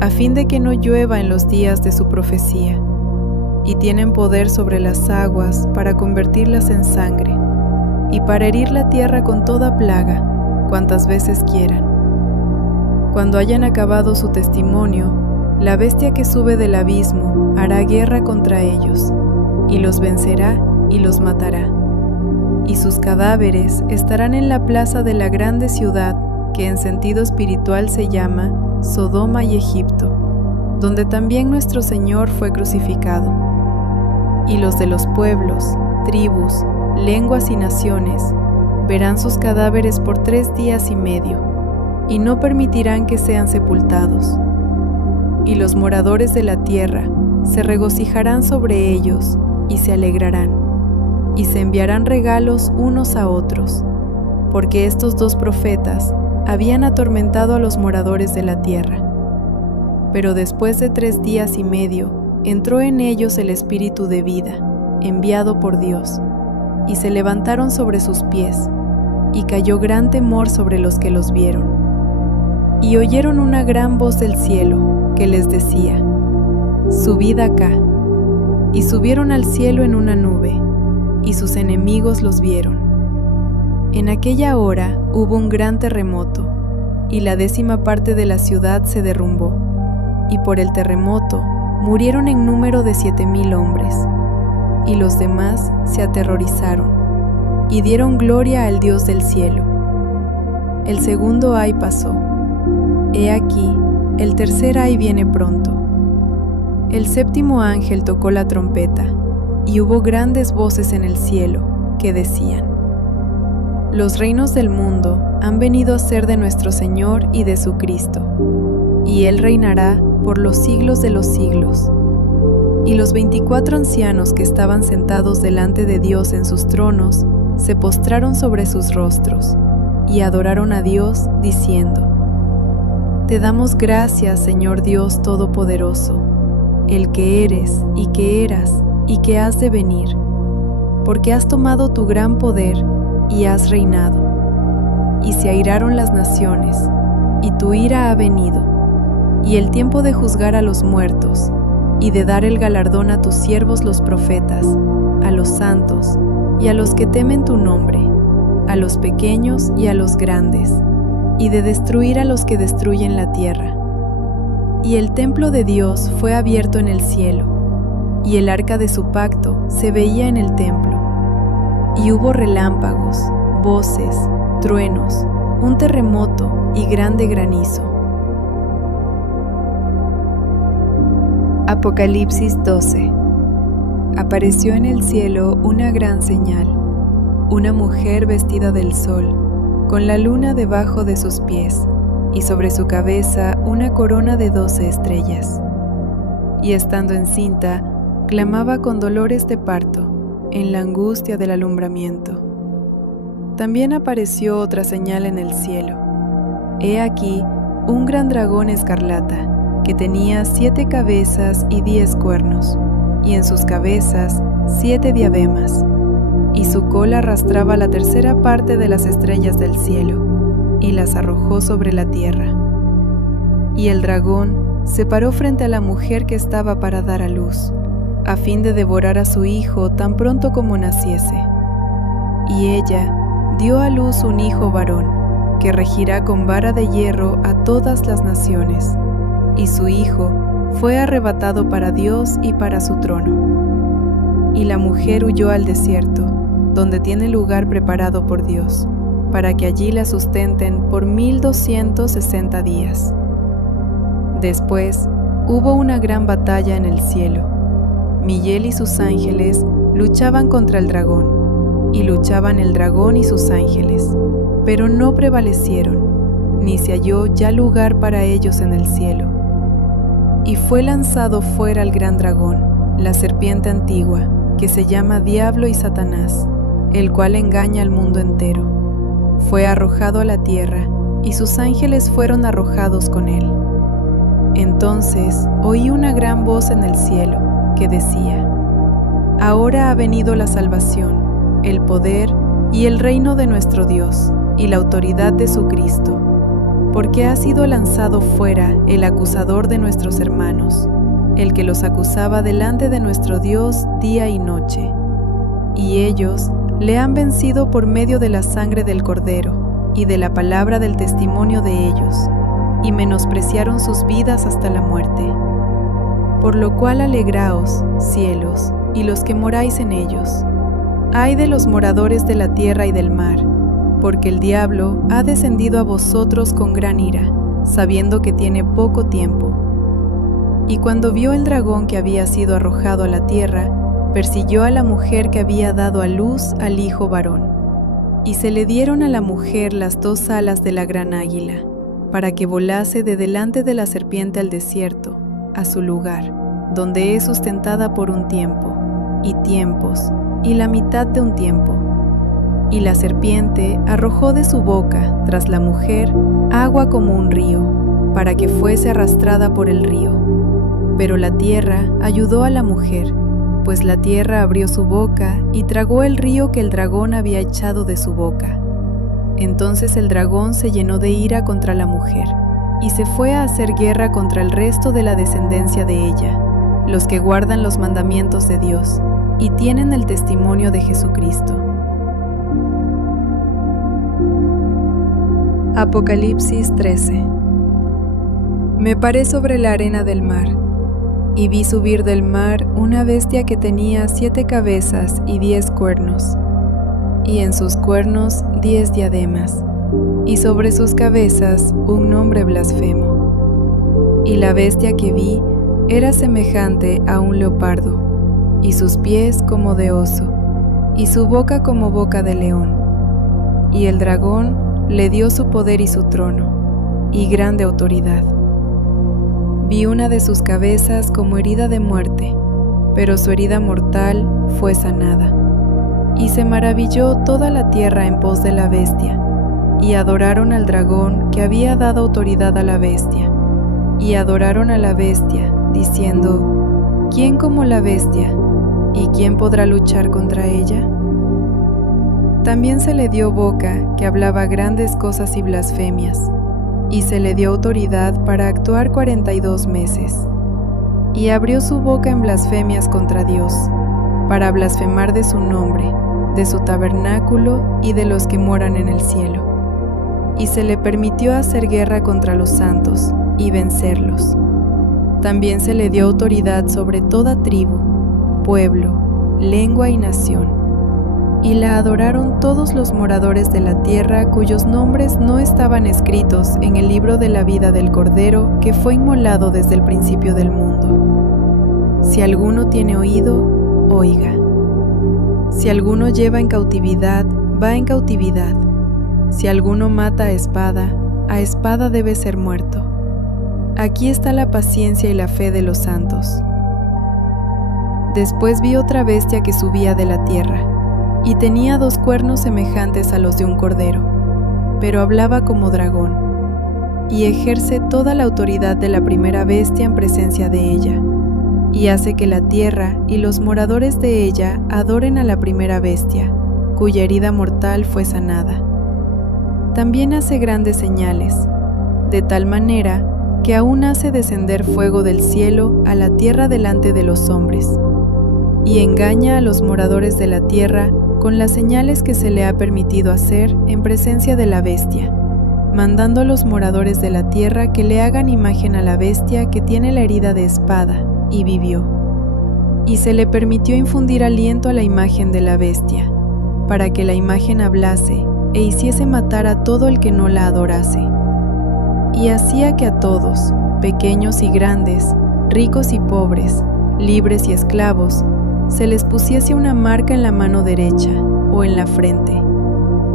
a fin de que no llueva en los días de su profecía, y tienen poder sobre las aguas para convertirlas en sangre, y para herir la tierra con toda plaga, cuantas veces quieran. Cuando hayan acabado su testimonio, la bestia que sube del abismo hará guerra contra ellos, y los vencerá y los matará. Y sus cadáveres estarán en la plaza de la grande ciudad, que en sentido espiritual se llama Sodoma y Egipto, donde también nuestro Señor fue crucificado. Y los de los pueblos, tribus, lenguas y naciones verán sus cadáveres por 3 días y medio, y no permitirán que sean sepultados. Y los moradores de la tierra se regocijarán sobre ellos y se alegrarán, y se enviarán regalos unos a otros, porque estos 2 profetas habían atormentado a los moradores de la tierra. Pero después de 3 días y medio, entró en ellos el espíritu de vida, enviado por Dios, y se levantaron sobre sus pies, y cayó gran temor sobre los que los vieron. Y oyeron una gran voz del cielo, que les decía: Subid acá. Y subieron al cielo en una nube, y sus enemigos los vieron. En aquella hora hubo un gran terremoto, y la 10ª parte de la ciudad se derrumbó, y por el terremoto murieron en número de 7,000 hombres, y los demás se aterrorizaron, y dieron gloria al Dios del cielo. El segundo ay pasó. He aquí, el tercer ay viene pronto. El 7º ángel tocó la trompeta, y hubo grandes voces en el cielo, que decían: Los reinos del mundo han venido a ser de nuestro Señor y de su Cristo, y Él reinará por los siglos de los siglos. Y los 24 ancianos que estaban sentados delante de Dios en sus tronos, se postraron sobre sus rostros, y adoraron a Dios, diciendo: Te damos gracias, Señor Dios Todopoderoso, el que eres, y que eras, y que has de venir, porque has tomado tu gran poder, y has reinado. Y se airaron las naciones, y tu ira ha venido, y el tiempo de juzgar a los muertos, y de dar el galardón a tus siervos los profetas, a los santos, y a los que temen tu nombre, a los pequeños y a los grandes, y de destruir a los que destruyen la tierra. Y el templo de Dios fue abierto en el cielo, y el arca de su pacto se veía en el templo. Y hubo relámpagos, voces, truenos, un terremoto y grande granizo. Apocalipsis 12. Apareció en el cielo una gran señal, una mujer vestida del sol, con la luna debajo de sus pies, y sobre su cabeza una corona de 12 estrellas. Y estando encinta, clamaba con dolores de parto, en la angustia del alumbramiento. También apareció otra señal en el cielo. He aquí un gran dragón escarlata, que tenía 7 cabezas y 10 cuernos, y en sus cabezas 7 diademas, y su cola arrastraba la tercera parte de las estrellas del cielo, y las arrojó sobre la tierra. Y el dragón se paró frente a la mujer que estaba para dar a luz, a fin de devorar a su hijo tan pronto como naciese. Y ella dio a luz un hijo varón, que regirá con vara de hierro a todas las naciones, y su hijo fue arrebatado para Dios y para su trono. Y la mujer huyó al desierto, donde tiene lugar preparado por Dios, para que allí la sustenten por 1260 días. Después hubo una gran batalla en el cielo. Miguel y sus ángeles luchaban contra el dragón, y luchaban el dragón y sus ángeles, pero no prevalecieron, ni se halló ya lugar para ellos en el cielo. Y fue lanzado fuera el gran dragón, la serpiente antigua, que se llama Diablo y Satanás, el cual engaña al mundo entero. Fue arrojado a la tierra, y sus ángeles fueron arrojados con él. Entonces oí una gran voz en el cielo, que decía: Ahora ha venido la salvación, el poder y el reino de nuestro Dios, y la autoridad de su Cristo, porque ha sido lanzado fuera el acusador de nuestros hermanos, el que los acusaba delante de nuestro Dios día y noche. Y ellos le han vencido por medio de la sangre del Cordero y de la palabra del testimonio de ellos, y menospreciaron sus vidas hasta la muerte. Por lo cual alegraos, cielos, y los que moráis en ellos. Ay de los moradores de la tierra y del mar, porque el diablo ha descendido a vosotros con gran ira, sabiendo que tiene poco tiempo. Y cuando vio el dragón que había sido arrojado a la tierra, persiguió a la mujer que había dado a luz al hijo varón. Y se le dieron a la mujer las 2 alas de la gran águila, para que volase de delante de la serpiente al desierto, a su lugar, donde es sustentada por un tiempo, y tiempos, y la mitad de un tiempo. Y la serpiente arrojó de su boca, tras la mujer, agua como un río, para que fuese arrastrada por el río. Pero la tierra ayudó a la mujer, pues la tierra abrió su boca y tragó el río que el dragón había echado de su boca. Entonces el dragón se llenó de ira contra la mujer, y se fue a hacer guerra contra el resto de la descendencia de ella, los que guardan los mandamientos de Dios, y tienen el testimonio de Jesucristo. Apocalipsis 13. Me paré sobre la arena del mar, y vi subir del mar una bestia que tenía 7 cabezas y 10 cuernos, y en sus cuernos 10 diademas, y sobre sus cabezas un nombre blasfemo. Y la bestia que vi era semejante a un leopardo, y sus pies como de oso, y su boca como boca de león. Y el dragón le dio su poder y su trono, y grande autoridad. Vi una de sus cabezas como herida de muerte, pero su herida mortal fue sanada. Y se maravilló toda la tierra en pos de la bestia, y adoraron al dragón que había dado autoridad a la bestia, y adoraron a la bestia, diciendo: ¿Quién como la bestia? ¿Y quién podrá luchar contra ella? También se le dio boca que hablaba grandes cosas y blasfemias, y se le dio autoridad para actuar 42 meses. Y abrió su boca en blasfemias contra Dios, para blasfemar de su nombre, de su tabernáculo y de los que moran en el cielo. Y se le permitió hacer guerra contra los santos y vencerlos. También se le dio autoridad sobre toda tribu, pueblo, lengua y nación. Y la adoraron todos los moradores de la tierra cuyos nombres no estaban escritos en el libro de la vida del Cordero que fue inmolado desde el principio del mundo. Si alguno tiene oído, oiga. Si alguno lleva en cautividad, va en cautividad. Si alguno mata a espada debe ser muerto. Aquí está la paciencia y la fe de los santos. Después vi otra bestia que subía de la tierra, y tenía 2 cuernos semejantes a los de un cordero, pero hablaba como dragón, y ejerce toda la autoridad de la primera bestia en presencia de ella, y hace que la tierra y los moradores de ella adoren a la primera bestia, cuya herida mortal fue sanada. También hace grandes señales, de tal manera que aún hace descender fuego del cielo a la tierra delante de los hombres, y engaña a los moradores de la tierra con las señales que se le ha permitido hacer en presencia de la bestia, mandando a los moradores de la tierra que le hagan imagen a la bestia que tiene la herida de espada, y vivió. Y se le permitió infundir aliento a la imagen de la bestia, para que la imagen hablase e hiciese matar a todo el que no la adorase. Y hacía que a todos, pequeños y grandes, ricos y pobres, libres y esclavos, se les pusiese una marca en la mano derecha o en la frente,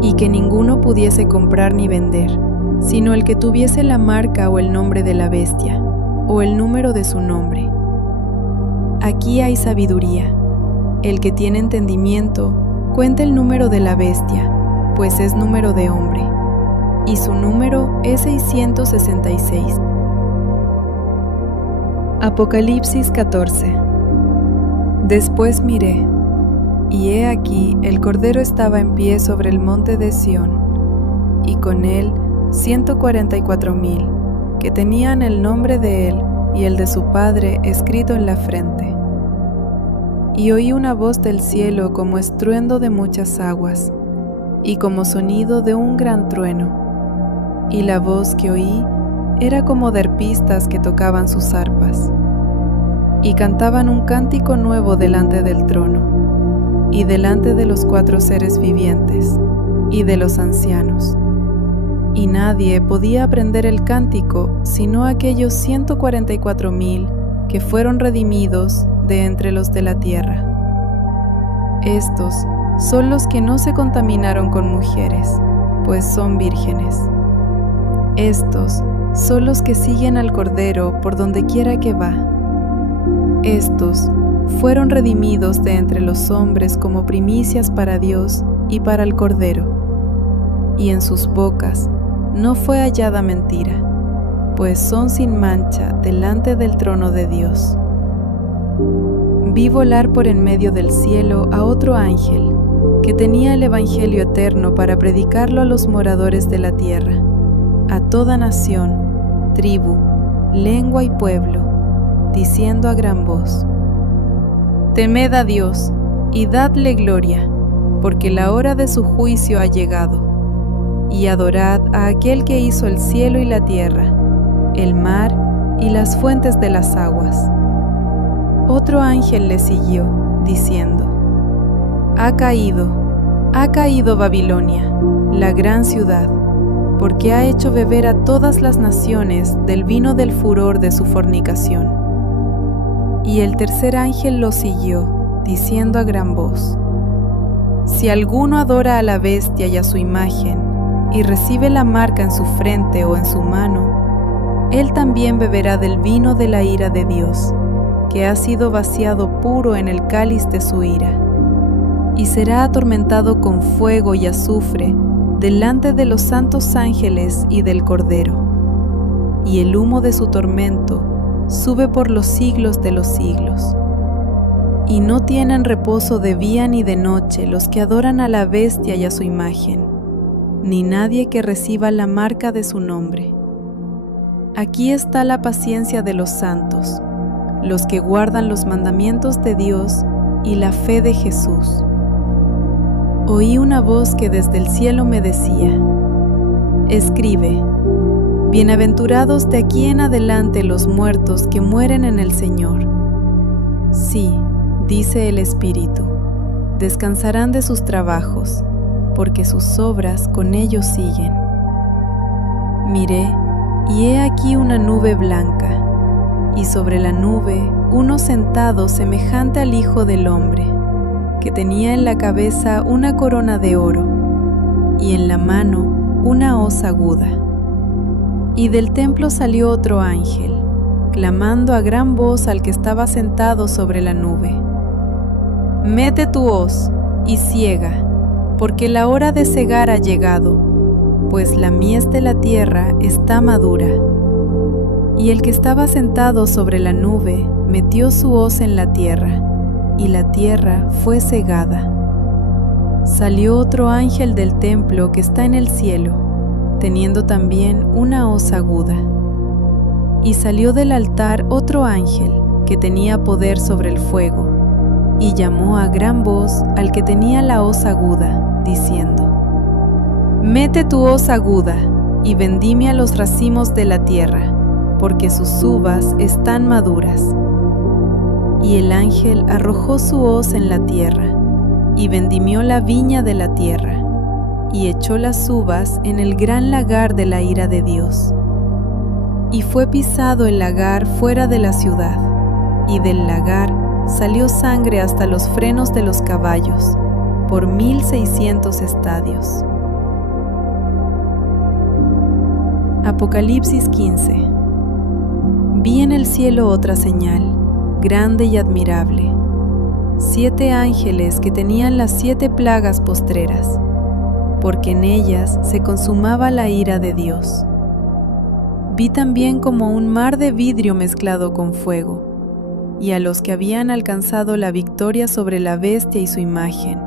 y que ninguno pudiese comprar ni vender, sino el que tuviese la marca o el nombre de la bestia, o el número de su nombre. Aquí hay sabiduría. El que tiene entendimiento, cuenta el número de la bestia, pues es número de hombre, y su número es 666. Apocalipsis 14. Después miré, y he aquí el Cordero estaba en pie sobre el monte de Sión, y con él 144,000, que tenían el nombre de él y el de su Padre escrito en la frente. Y oí una voz del cielo como estruendo de muchas aguas, y como sonido de un gran trueno. Y la voz que oí era como de arpistas que tocaban sus arpas, y cantaban un cántico nuevo delante del trono, y delante de los 4 seres vivientes, y de los ancianos. Y nadie podía aprender el cántico sino aquellos 144,000 que fueron redimidos de entre los de la tierra. Estos son los que no se contaminaron con mujeres, pues son vírgenes. Estos son los que siguen al Cordero por donde quiera que va. Estos fueron redimidos de entre los hombres como primicias para Dios y para el Cordero. Y en sus bocas no fue hallada mentira, pues son sin mancha delante del trono de Dios. Vi volar por en medio del cielo a otro ángel, que tenía el Evangelio eterno para predicarlo a los moradores de la tierra, a toda nación, tribu, lengua y pueblo, diciendo a gran voz: Temed a Dios y dadle gloria, porque la hora de su juicio ha llegado. Y adorad a aquel que hizo el cielo y la tierra, el mar y las fuentes de las aguas. Otro ángel le siguió, diciendo: Ha caído Babilonia, la gran ciudad, porque ha hecho beber a todas las naciones del vino del furor de su fornicación. Y el tercer ángel lo siguió, diciendo a gran voz: Si alguno adora a la bestia y a su imagen, y recibe la marca en su frente o en su mano, él también beberá del vino de la ira de Dios, que ha sido vaciado puro en el cáliz de su ira, y será atormentado con fuego y azufre delante de los santos ángeles y del Cordero. Y el humo de su tormento sube por los siglos de los siglos. Y no tienen reposo de día ni de noche los que adoran a la bestia y a su imagen, ni nadie que reciba la marca de su nombre, aquí está la paciencia de los santos, los que guardan los mandamientos de Dios y la fe de Jesús. Oí una voz que desde el cielo me decía: escribe, bienaventurados de aquí en adelante los muertos que mueren en el Señor. Sí, dice el Espíritu, descansarán de sus trabajos, porque sus obras con ellos siguen. Miré, y he aquí una nube blanca, y sobre la nube uno sentado semejante al Hijo del Hombre, que tenía en la cabeza una corona de oro, y en la mano una hoz aguda. Y del templo salió otro ángel, clamando a gran voz al que estaba sentado sobre la nube: mete tu hoz y ciega, porque la hora de cegar ha llegado, pues la mies de la tierra está madura. Y el que estaba sentado sobre la nube metió su hoz en la tierra, y la tierra fue cegada. Salió otro ángel del templo que está en el cielo, teniendo también una hoz aguda. Y salió del altar otro ángel que tenía poder sobre el fuego, y llamó a gran voz al que tenía la hoz aguda, diciendo: mete tu hoz aguda y vendimia los racimos de la tierra, porque sus uvas están maduras. Y el ángel arrojó su hoz en la tierra, y vendimió la viña de la tierra, y echó las uvas en el gran lagar de la ira de Dios. Y fue pisado el lagar fuera de la ciudad, y del lagar salió sangre hasta los frenos de los caballos, por 1600 estadios. Apocalipsis 15. Vi en el cielo otra señal, grande y admirable: 7 ángeles que tenían las 7 plagas postreras, porque en ellas se consumaba la ira de Dios. Vi también como un mar de vidrio mezclado con fuego, y a los que habían alcanzado la victoria sobre la bestia y su imagen,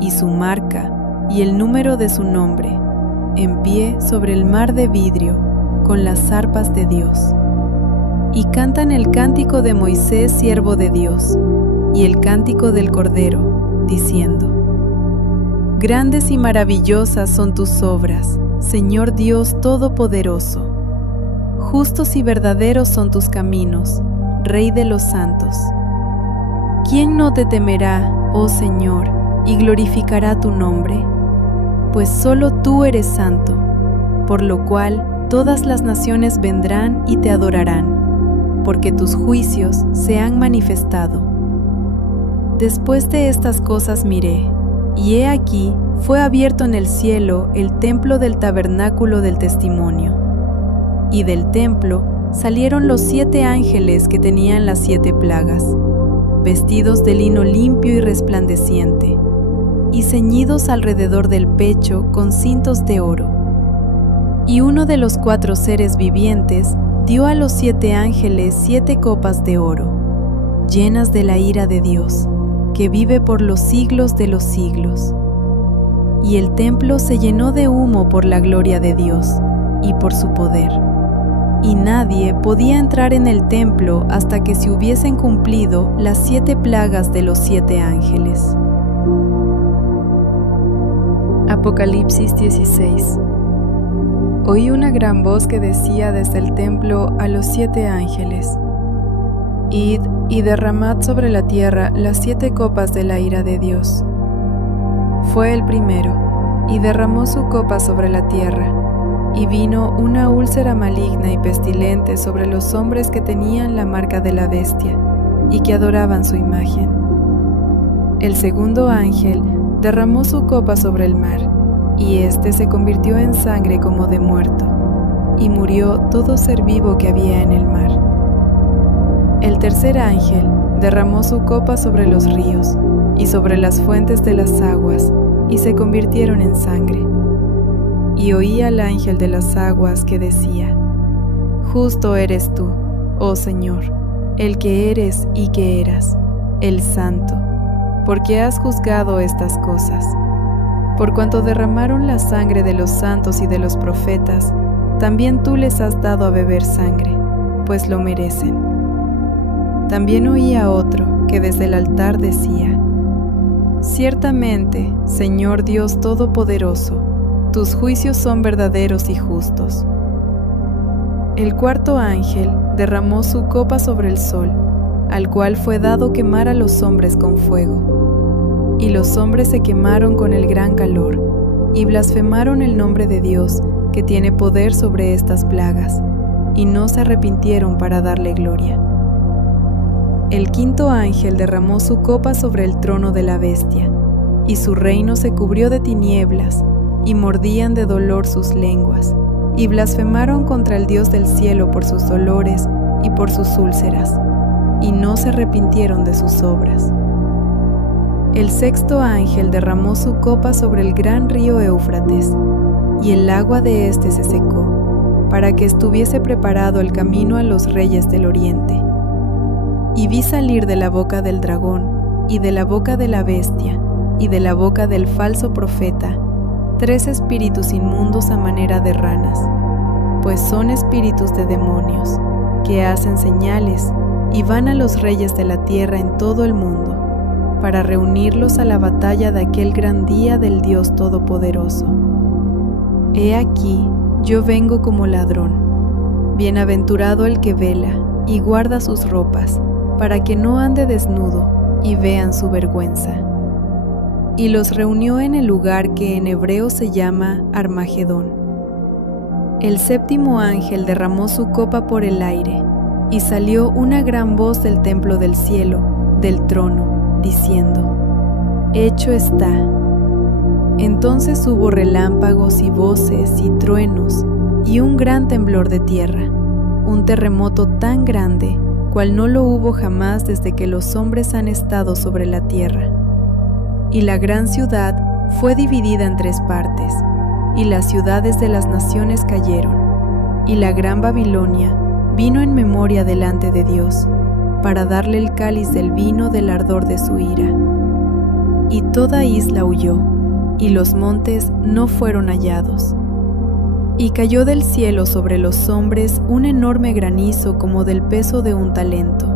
y su marca, y el número de su nombre, en pie sobre el mar de vidrio, con las arpas de Dios. Y cantan el cántico de Moisés, siervo de Dios, y el cántico del Cordero, diciendo: grandes y maravillosas son tus obras, Señor Dios Todopoderoso. Justos y verdaderos son tus caminos, Rey de los santos. ¿Quién no te temerá, oh Señor, y glorificará tu nombre? Pues solo tú eres santo, por lo cual todas las naciones vendrán y te adorarán, porque tus juicios se han manifestado. Después de estas cosas miré, y he aquí fue abierto en el cielo el templo del tabernáculo del testimonio. Y del templo salieron los 7 ángeles que tenían las 7 plagas, vestidos de lino limpio y resplandeciente, y ceñidos alrededor del pecho con cintos de oro. Y uno de los 4 seres vivientes dio a los 7 ángeles 7 copas de oro, llenas de la ira de Dios, que vive por los siglos de los siglos. Y el templo se llenó de humo por la gloria de Dios y por su poder. Y nadie podía entrar en el templo hasta que se hubiesen cumplido las 7 plagas de los 7 ángeles. Apocalipsis 16. Oí una gran voz que decía desde el templo a los 7 ángeles: id y derramad sobre la tierra las 7 copas de la ira de Dios. Fue el primero, y derramó su copa sobre la tierra, y vino una úlcera maligna y pestilente sobre los hombres que tenían la marca de la bestia, y que adoraban su imagen. El segundo ángel derramó su copa sobre el mar, y éste se convirtió en sangre como de muerto, y murió todo ser vivo que había en el mar. El tercer ángel derramó su copa sobre los ríos, y sobre las fuentes de las aguas, y se convirtieron en sangre. Y oí al ángel de las aguas que decía: justo eres tú, oh Señor, el que eres y que eras, el Santo, porque has juzgado estas cosas. Por cuanto derramaron la sangre de los santos y de los profetas, también tú les has dado a beber sangre, pues lo merecen. También oí a otro que desde el altar decía: Ciertamente, Señor Dios Todopoderoso, tus juicios son verdaderos y justos. El cuarto ángel derramó su copa sobre el sol, al cual fue dado quemar a los hombres con fuego. Y los hombres se quemaron con el gran calor, y blasfemaron el nombre de Dios, que tiene poder sobre estas plagas, y no se arrepintieron para darle gloria. El quinto ángel derramó su copa sobre el trono de la bestia, y su reino se cubrió de tinieblas, y mordían de dolor sus lenguas, y blasfemaron contra el Dios del cielo por sus dolores y por sus úlceras, y no se arrepintieron de sus obras. El sexto ángel derramó su copa sobre el gran río Éufrates, y el agua de éste se secó, para que estuviese preparado el camino a los reyes del oriente. Y vi salir de la boca del dragón, y de la boca de la bestia, y de la boca del falso profeta, 3 espíritus inmundos a manera de ranas, pues son espíritus de demonios, que hacen señales, y van a los reyes de la tierra en todo el mundo, para reunirlos a la batalla de aquel gran día del Dios Todopoderoso. He aquí, yo vengo como ladrón. Bienaventurado el que vela y guarda sus ropas, para que no ande desnudo y vean su vergüenza. Y los reunió en el lugar que en hebreo se llama Armagedón. El séptimo ángel derramó su copa por el aire, y salió una gran voz del templo del cielo, del trono, diciendo: Hecho está. Entonces hubo relámpagos y voces y truenos, y un gran temblor de tierra, un terremoto tan grande, cual no lo hubo jamás desde que los hombres han estado sobre la tierra. Y la gran ciudad fue dividida en 3 partes, y las ciudades de las naciones cayeron, y la gran Babilonia vino en memoria delante de Dios, para darle el cáliz del vino del ardor de su ira. Y toda isla huyó, y los montes no fueron hallados. Y cayó del cielo sobre los hombres un enorme granizo como del peso de un talento,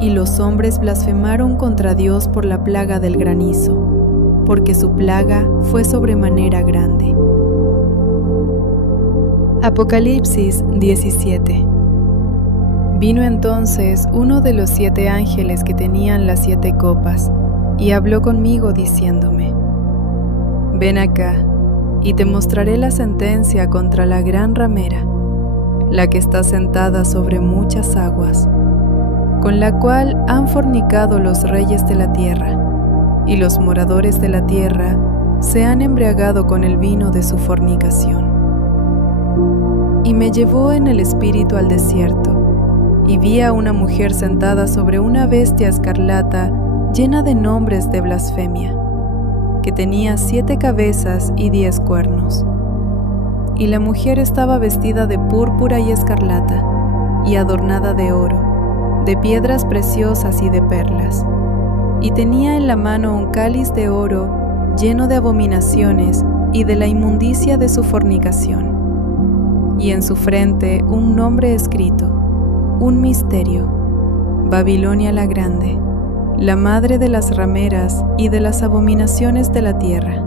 y los hombres blasfemaron contra Dios por la plaga del granizo, porque su plaga fue sobremanera grande. Apocalipsis 17. Vino entonces uno de los 7 ángeles que tenían las 7 copas, y habló conmigo diciéndome: Ven acá, y te mostraré la sentencia contra la gran ramera, la que está sentada sobre muchas aguas, con la cual han fornicado los reyes de la tierra, y los moradores de la tierra se han embriagado con el vino de su fornicación. Y me llevó en el espíritu al desierto, y vi a una mujer sentada sobre una bestia escarlata llena de nombres de blasfemia, que tenía 7 cabezas y 10 cuernos. Y la mujer estaba vestida de púrpura y escarlata, y adornada de oro, de piedras preciosas y de perlas. Y tenía en la mano un cáliz de oro lleno de abominaciones y de la inmundicia de su fornicación. Y en su frente un nombre escrito, un misterio: Babilonia la Grande, la madre de las rameras y de las abominaciones de la tierra.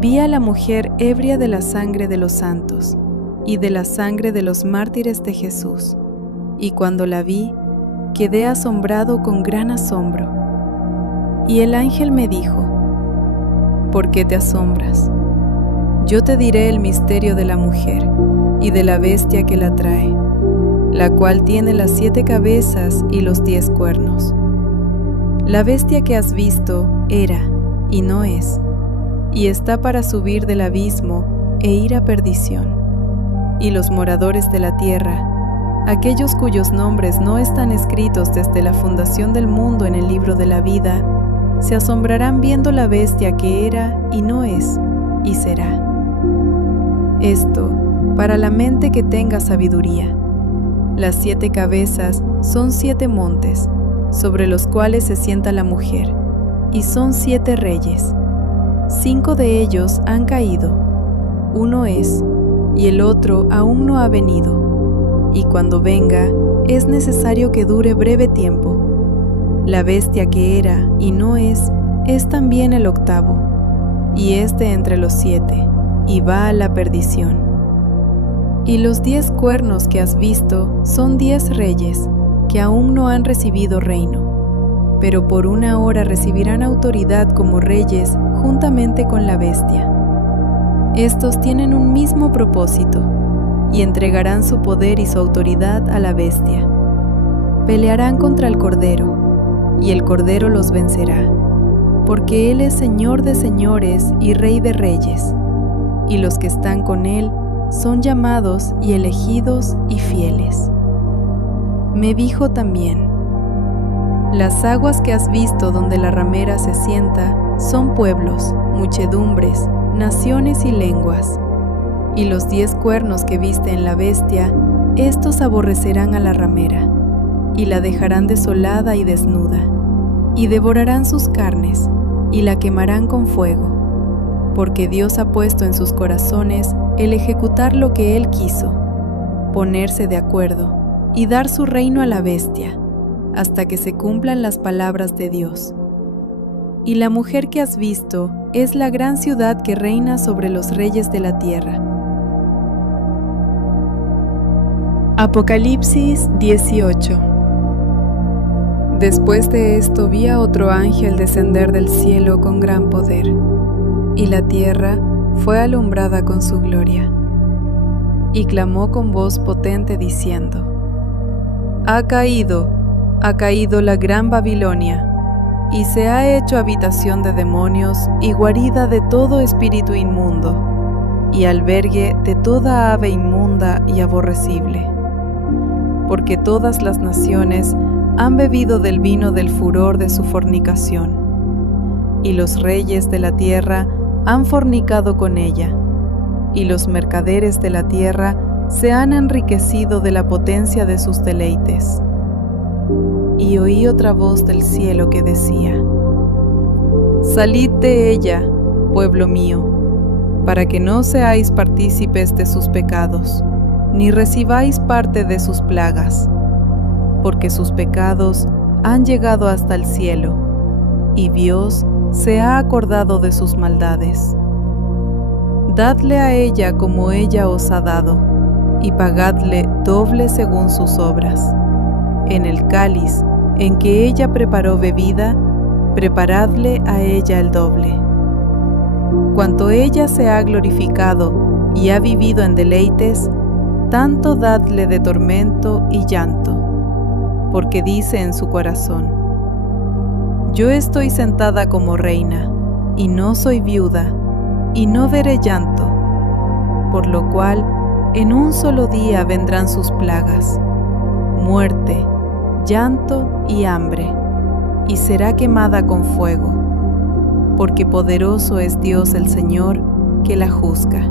Vi a la mujer ebria de la sangre de los santos y de la sangre de los mártires de Jesús, y cuando la vi, quedé asombrado con gran asombro. Y el ángel me dijo: ¿Por qué te asombras? Yo te diré el misterio de la mujer y de la bestia que la trae, la cual tiene las 7 cabezas y los 10 cuernos. La bestia que has visto era, y no es, y está para subir del abismo e ir a perdición. Y los moradores de la tierra, aquellos cuyos nombres no están escritos desde la fundación del mundo en el libro de la vida, se asombrarán viendo la bestia que era, y no es, y será. Esto, para la mente que tenga sabiduría. Las 7 cabezas son 7 montes, sobre los cuales se sienta la mujer, y son 7 reyes. 5 de ellos han caído, uno es, y el otro aún no ha venido, y cuando venga es necesario que dure breve tiempo. La bestia que era y no es también el octavo, y es de entre los 7, y va a la perdición. Y los 10 cuernos que has visto son 10 reyes, que aún no han recibido reino, pero por una hora recibirán autoridad como reyes juntamente con la bestia. Estos tienen un mismo propósito, y entregarán su poder y su autoridad a la bestia. Pelearán contra el Cordero, y el Cordero los vencerá, porque Él es Señor de señores y Rey de reyes, y los que están con Él son llamados y elegidos y fieles. Me dijo también: las aguas que has visto donde la ramera se sienta son pueblos, muchedumbres, naciones y lenguas. Y los 10 cuernos que viste en la bestia, estos aborrecerán a la ramera, y la dejarán desolada y desnuda, y devorarán sus carnes, y la quemarán con fuego, porque Dios ha puesto en sus corazones el ejecutar lo que Él quiso, ponerse de acuerdo, y dar su reino a la bestia, hasta que se cumplan las palabras de Dios. Y la mujer que has visto es la gran ciudad que reina sobre los reyes de la tierra. Apocalipsis 18. Después de esto vi a otro ángel descender del cielo con gran poder, y la tierra fue alumbrada con su gloria. Y clamó con voz potente diciendo: ha caído la gran Babilonia, y se ha hecho habitación de demonios y guarida de todo espíritu inmundo, y albergue de toda ave inmunda y aborrecible. Porque todas las naciones han bebido del vino del furor de su fornicación, y los reyes de la tierra han fornicado con ella, y los mercaderes de la tierra se han enriquecido de la potencia de sus deleites. Y oí otra voz del cielo que decía: salid de ella, pueblo mío, para que no seáis partícipes de sus pecados, ni recibáis parte de sus plagas, porque sus pecados han llegado hasta el cielo, y Dios se ha acordado de sus maldades. Dadle a ella como ella os ha dado, y pagadle doble según sus obras. En el cáliz en que ella preparó bebida, preparadle a ella el doble. Cuanto ella se ha glorificado y ha vivido en deleites, tanto dadle de tormento y llanto, porque dice en su corazón: yo estoy sentada como reina, y no soy viuda, y no veré llanto, por lo cual en un solo día vendrán sus plagas, muerte, llanto y hambre, y será quemada con fuego, porque poderoso es Dios el Señor que la juzga.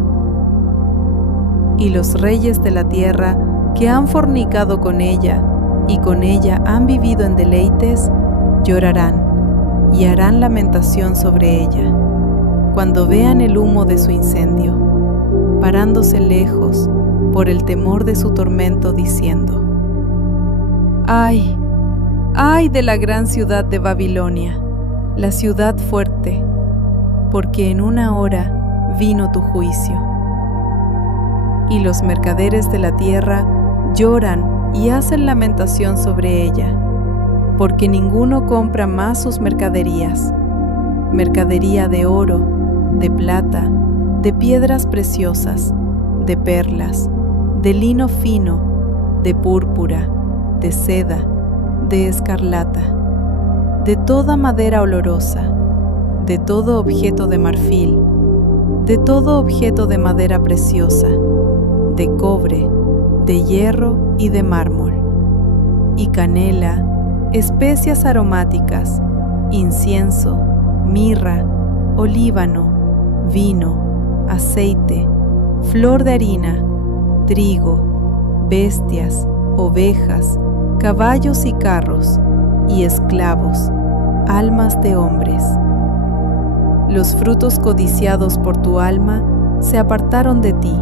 Y los reyes de la tierra que han fornicado con ella y con ella han vivido en deleites, llorarán y harán lamentación sobre ella, cuando vean el humo de su incendio, parándose lejos por el temor de su tormento, diciendo: ¡ay! ¡Ay de la gran ciudad de Babilonia, la ciudad fuerte! Porque en una hora vino tu juicio. Y los mercaderes de la tierra lloran y hacen lamentación sobre ella, porque ninguno compra más sus mercaderías, mercadería de oro, de plata, de piedras preciosas, de perlas, de lino fino, de púrpura, de seda, de escarlata, de toda madera olorosa, de todo objeto de marfil, de todo objeto de madera preciosa, de cobre, de hierro y de mármol, y canela, especias aromáticas, incienso, mirra, olíbano, vino, aceite, flor de harina, trigo, bestias, ovejas, caballos y carros, y esclavos, almas de hombres. Los frutos codiciados por tu alma se apartaron de ti,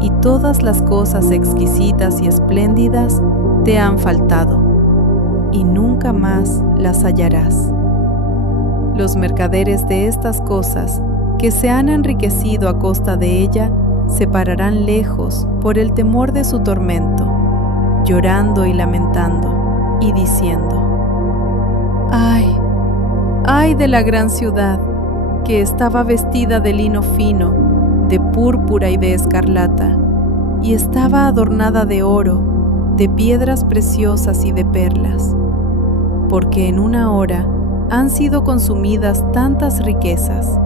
y todas las cosas exquisitas y espléndidas te han faltado, y nunca más las hallarás. Los mercaderes de estas cosas, que se han enriquecido a costa de ella, se pararán lejos por el temor de su tormento, llorando y lamentando, y diciendo: ¡Ay! ¡Ay de la gran ciudad, que estaba vestida de lino fino, de púrpura y de escarlata, y estaba adornada de oro, de piedras preciosas y de perlas! Porque en una hora han sido consumidas tantas riquezas.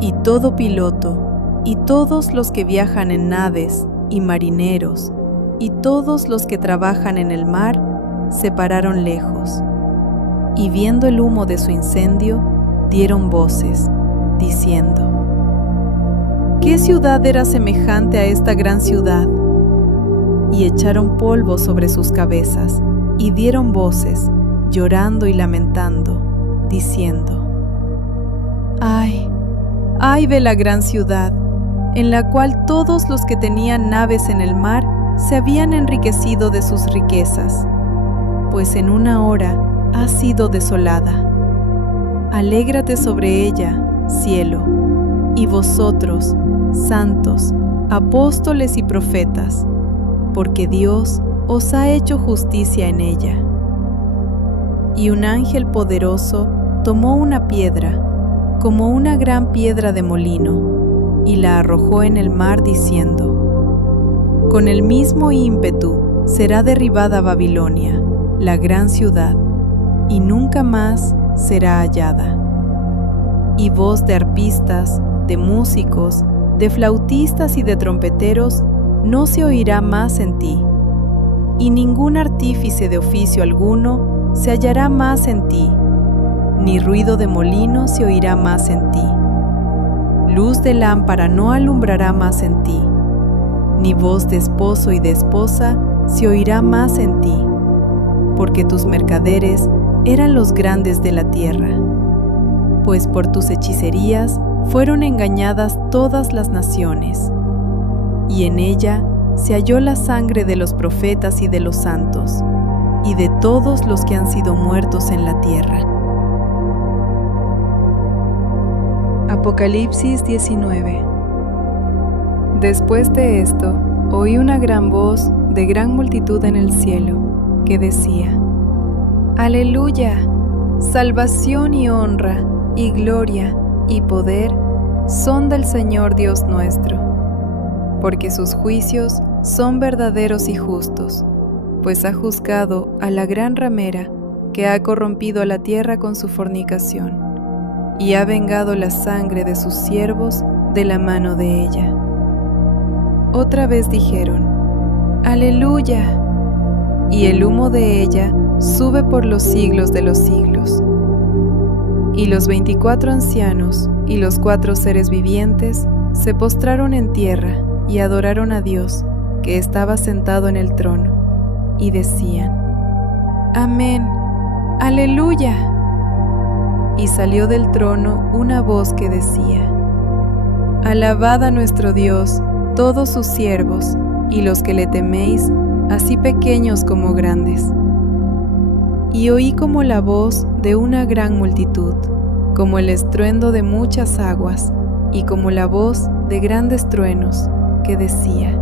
Y todo piloto, y todos los que viajan en naves, y marineros, y todos los que trabajan en el mar, se pararon lejos, y viendo el humo de su incendio, dieron voces, diciendo: ¿Qué ciudad era semejante a esta gran ciudad? Y echaron polvo sobre sus cabezas, y dieron voces, llorando y lamentando, diciendo: ¡Ay! ¡Ay de la gran ciudad, en la cual todos los que tenían naves en el mar se habían enriquecido de sus riquezas! Pues en una hora ha sido desolada. Alégrate sobre ella, cielo, y vosotros, santos, apóstoles y profetas, porque Dios os ha hecho justicia en ella. Y un ángel poderoso tomó una piedra, como una gran piedra de molino, y la arrojó en el mar diciendo: Con el mismo ímpetu será derribada Babilonia, la gran ciudad, y nunca más será hallada. Y voz de arpistas, de músicos, de flautistas y de trompeteros no se oirá más en ti, y ningún artífice de oficio alguno se hallará más en ti, ni ruido de molino se oirá más en ti. Luz de lámpara no alumbrará más en ti, ni voz de esposo y de esposa se oirá más en ti, porque tus mercaderes eran los grandes de la tierra, pues por tus hechicerías fueron engañadas todas las naciones, y en ella se halló la sangre de los profetas y de los santos, y de todos los que han sido muertos en la tierra. Apocalipsis 19. Después de esto, oí una gran voz de gran multitud en el cielo, que decía: Aleluya, salvación y honra, y gloria, y poder son del Señor Dios nuestro, porque sus juicios son verdaderos y justos, pues ha juzgado a la gran ramera que ha corrompido a la tierra con su fornicación, y ha vengado la sangre de sus siervos de la mano de ella. Otra vez dijeron: Aleluya, y el humo de ella sube por los siglos de los siglos. Y los 24 ancianos y los 4 seres vivientes se postraron en tierra y adoraron a Dios, que estaba sentado en el trono, y decían: Amén, Aleluya. Y salió del trono una voz que decía: Alabad a nuestro Dios, todos sus siervos, y los que le teméis, así pequeños como grandes. Y oí como la voz de una gran multitud, como el estruendo de muchas aguas, y como la voz de grandes truenos, que decía: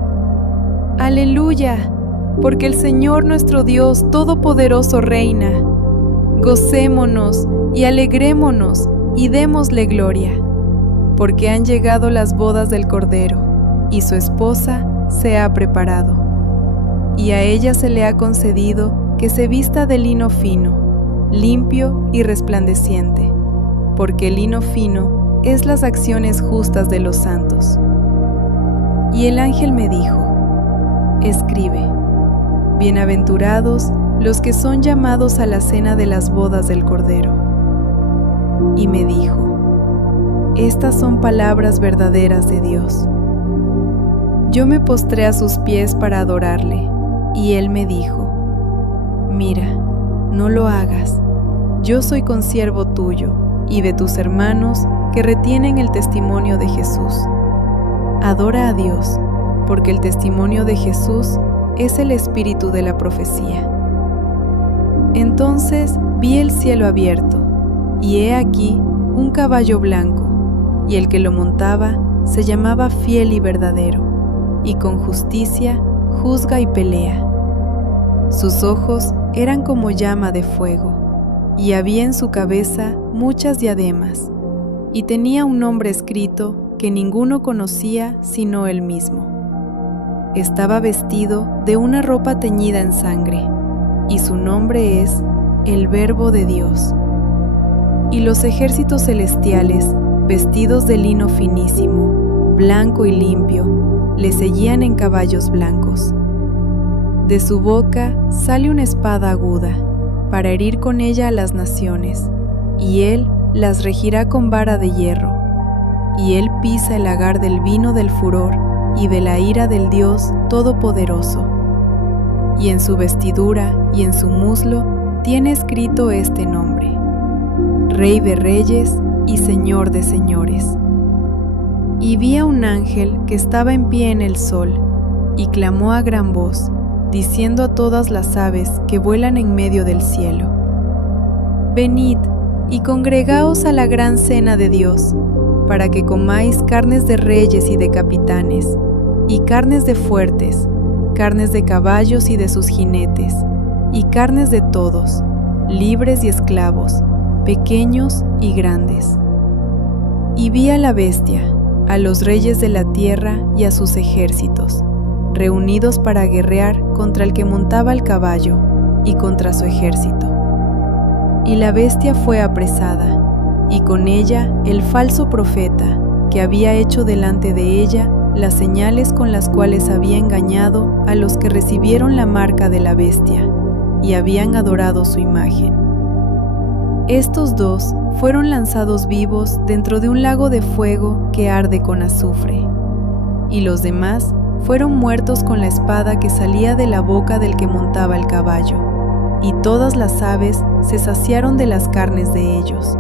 Aleluya, porque el Señor nuestro Dios Todopoderoso reina. Gocémonos y alegrémonos y démosle gloria, porque han llegado las bodas del Cordero, y su esposa se ha preparado. Y a ella se le ha concedido que se vista de lino fino, limpio y resplandeciente, porque el lino fino es las acciones justas de los santos. Y el ángel me dijo: Escribe: Bienaventurados los que son llamados a la cena de las bodas del Cordero. Y me dijo: Estas son palabras verdaderas de Dios. Yo me postré a sus pies para adorarle, y él me dijo: Mira, no lo hagas. Yo soy consiervo tuyo y de tus hermanos que retienen el testimonio de Jesús. Adora a Dios porque el testimonio de Jesús es el espíritu de la profecía. Entonces vi el cielo abierto, y he aquí un caballo blanco, y el que lo montaba se llamaba Fiel y Verdadero, y con justicia juzga y pelea. Sus ojos eran como llama de fuego, y había en su cabeza muchas diademas, y tenía un nombre escrito que ninguno conocía sino él mismo. Estaba vestido de una ropa teñida en sangre, y su nombre es el Verbo de Dios. Y los ejércitos celestiales, vestidos de lino finísimo, blanco y limpio, le seguían en caballos blancos. De su boca sale una espada aguda, para herir con ella a las naciones, y él las regirá con vara de hierro. Y él pisa el lagar del vino del furor y de la ira del Dios Todopoderoso. Y en su vestidura y en su muslo tiene escrito este nombre: Rey de Reyes y Señor de Señores. Y vi a un ángel que estaba en pie en el sol, y clamó a gran voz, diciendo a todas las aves que vuelan en medio del cielo: Venid y congregaos a la gran cena de Dios, para que comáis carnes de reyes y de capitanes, y carnes de fuertes, carnes de caballos y de sus jinetes, y carnes de todos, libres y esclavos, pequeños y grandes. Y vi a la bestia, a los reyes de la tierra y a sus ejércitos, reunidos para guerrear contra el que montaba el caballo y contra su ejército. Y la bestia fue apresada, y con ella el falso profeta, que había hecho delante de ella las señales con las cuales había engañado a los que recibieron la marca de la bestia, y habían adorado su imagen. Estos dos fueron lanzados vivos dentro de un lago de fuego que arde con azufre, y los demás fueron muertos con la espada que salía de la boca del que montaba el caballo, y todas las aves se saciaron de las carnes de ellos.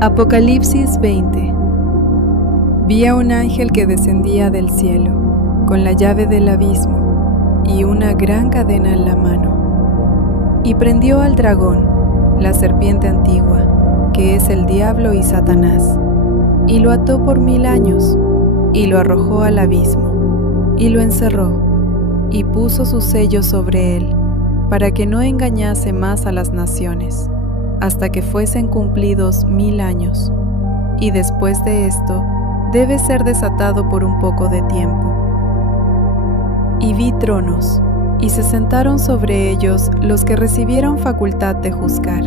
Apocalipsis 20. Vi a un ángel que descendía del cielo, con la llave del abismo, y una gran cadena en la mano. Y prendió al dragón, la serpiente antigua, que es el diablo y Satanás, y lo ató por 1000 años, y lo arrojó al abismo, y lo encerró, y puso su sello sobre él, para que no engañase más a las naciones, hasta que fuesen cumplidos 1000 años, y después de esto debe ser desatado por un poco de tiempo. Y vi tronos, y se sentaron sobre ellos los que recibieron facultad de juzgar.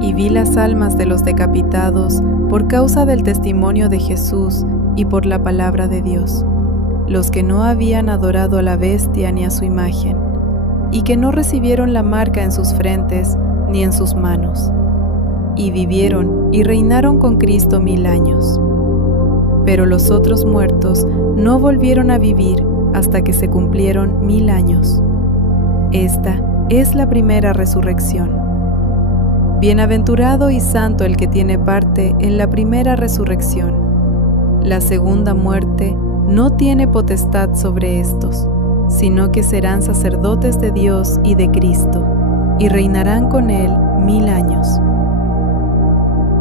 Y vi las almas de los decapitados por causa del testimonio de Jesús y por la palabra de Dios, los que no habían adorado a la bestia ni a su imagen, y que no recibieron la marca en sus frentes ni en sus manos, y vivieron y reinaron con Cristo 1000 años. Pero los otros muertos no volvieron a vivir hasta que se cumplieron 1000 años. Esta es la primera resurrección. Bienaventurado y santo el que tiene parte en la primera resurrección. La segunda muerte no tiene potestad sobre estos, sino que serán sacerdotes de Dios y de Cristo, y reinarán con él 1000 años.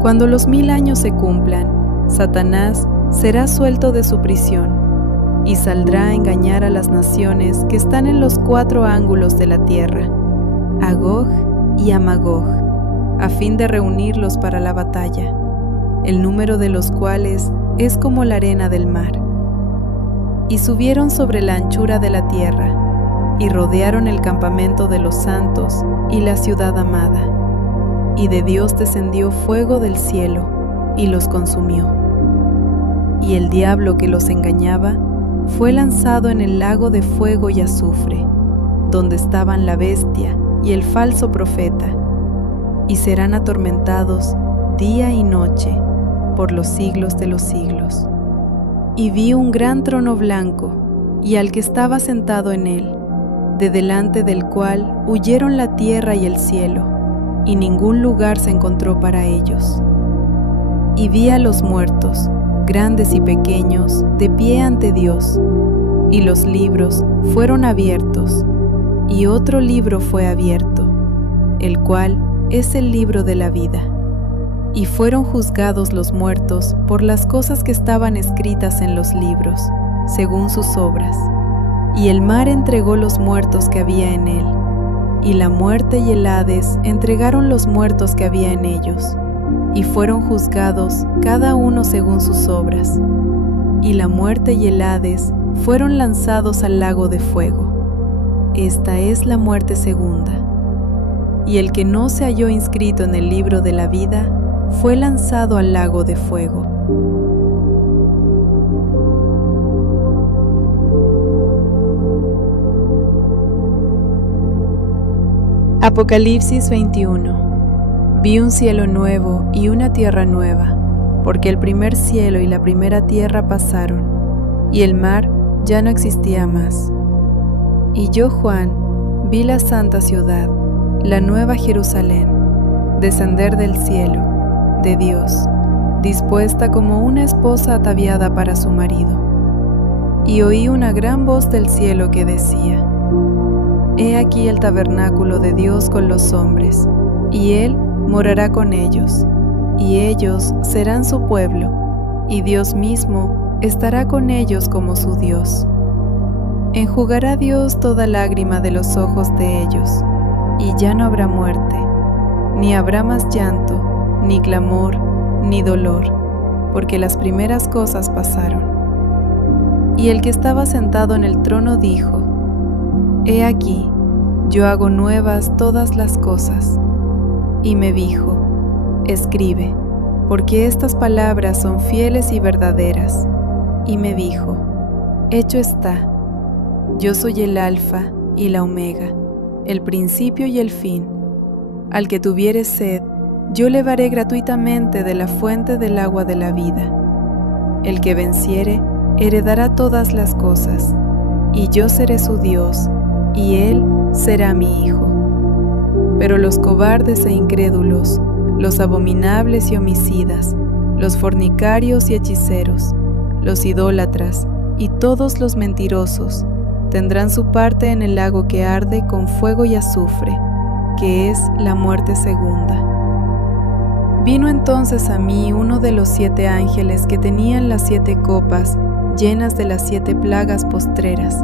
Cuando los 1000 años se cumplan, Satanás será suelto de su prisión, y saldrá a engañar a las naciones que están en los 4 ángulos de la tierra, a Gog y a Magog, a fin de reunirlos para la batalla, el número de los cuales es como la arena del mar. Y subieron sobre la anchura de la tierra, y rodearon el campamento de los santos y la ciudad amada. Y de Dios descendió fuego del cielo, y los consumió. Y el diablo que los engañaba fue lanzado en el lago de fuego y azufre, donde estaban la bestia y el falso profeta, y serán atormentados día y noche por los siglos de los siglos. Y vi un gran trono blanco, y al que estaba sentado en él, de delante del cual huyeron la tierra y el cielo, y ningún lugar se encontró para ellos. Y vi a los muertos, grandes y pequeños, de pie ante Dios, y los libros fueron abiertos, y otro libro fue abierto, el cual es el libro de la vida. Y fueron juzgados los muertos por las cosas que estaban escritas en los libros, según sus obras. Y el mar entregó los muertos que había en él, y la muerte y el Hades entregaron los muertos que había en ellos, y fueron juzgados cada uno según sus obras. Y la muerte y el Hades fueron lanzados al lago de fuego. Esta es la muerte segunda. Y el que no se halló inscrito en el libro de la vida fue lanzado al lago de fuego. Apocalipsis 21. Vi un cielo nuevo y una tierra nueva, porque el primer cielo y la primera tierra pasaron, y el mar ya no existía más. Y yo, Juan, vi la santa ciudad, la nueva Jerusalén, descender del cielo, de Dios, dispuesta como una esposa ataviada para su marido. Y oí una gran voz del cielo que decía: He aquí el tabernáculo de Dios con los hombres, y Él morará con ellos, y ellos serán su pueblo, y Dios mismo estará con ellos como su Dios. Enjugará Dios toda lágrima de los ojos de ellos, y ya no habrá muerte, ni habrá más llanto, ni clamor, ni dolor, porque las primeras cosas pasaron. Y el que estaba sentado en el trono dijo: He aquí, yo hago nuevas todas las cosas. Y me dijo: Escribe, porque estas palabras son fieles y verdaderas. Y me dijo: Hecho está. Yo soy el Alfa y la Omega, el principio y el fin. Al que tuviere sed, yo le daré gratuitamente de la fuente del agua de la vida. El que venciere, heredará todas las cosas, y yo seré su Dios, y él será mi hijo. Pero los cobardes e incrédulos, los abominables y homicidas, los fornicarios y hechiceros, los idólatras y todos los mentirosos, tendrán su parte en el lago que arde con fuego y azufre, que es la muerte segunda. Vino entonces a mí uno de los 7 ángeles que tenían las 7 copas llenas de las 7 plagas postreras,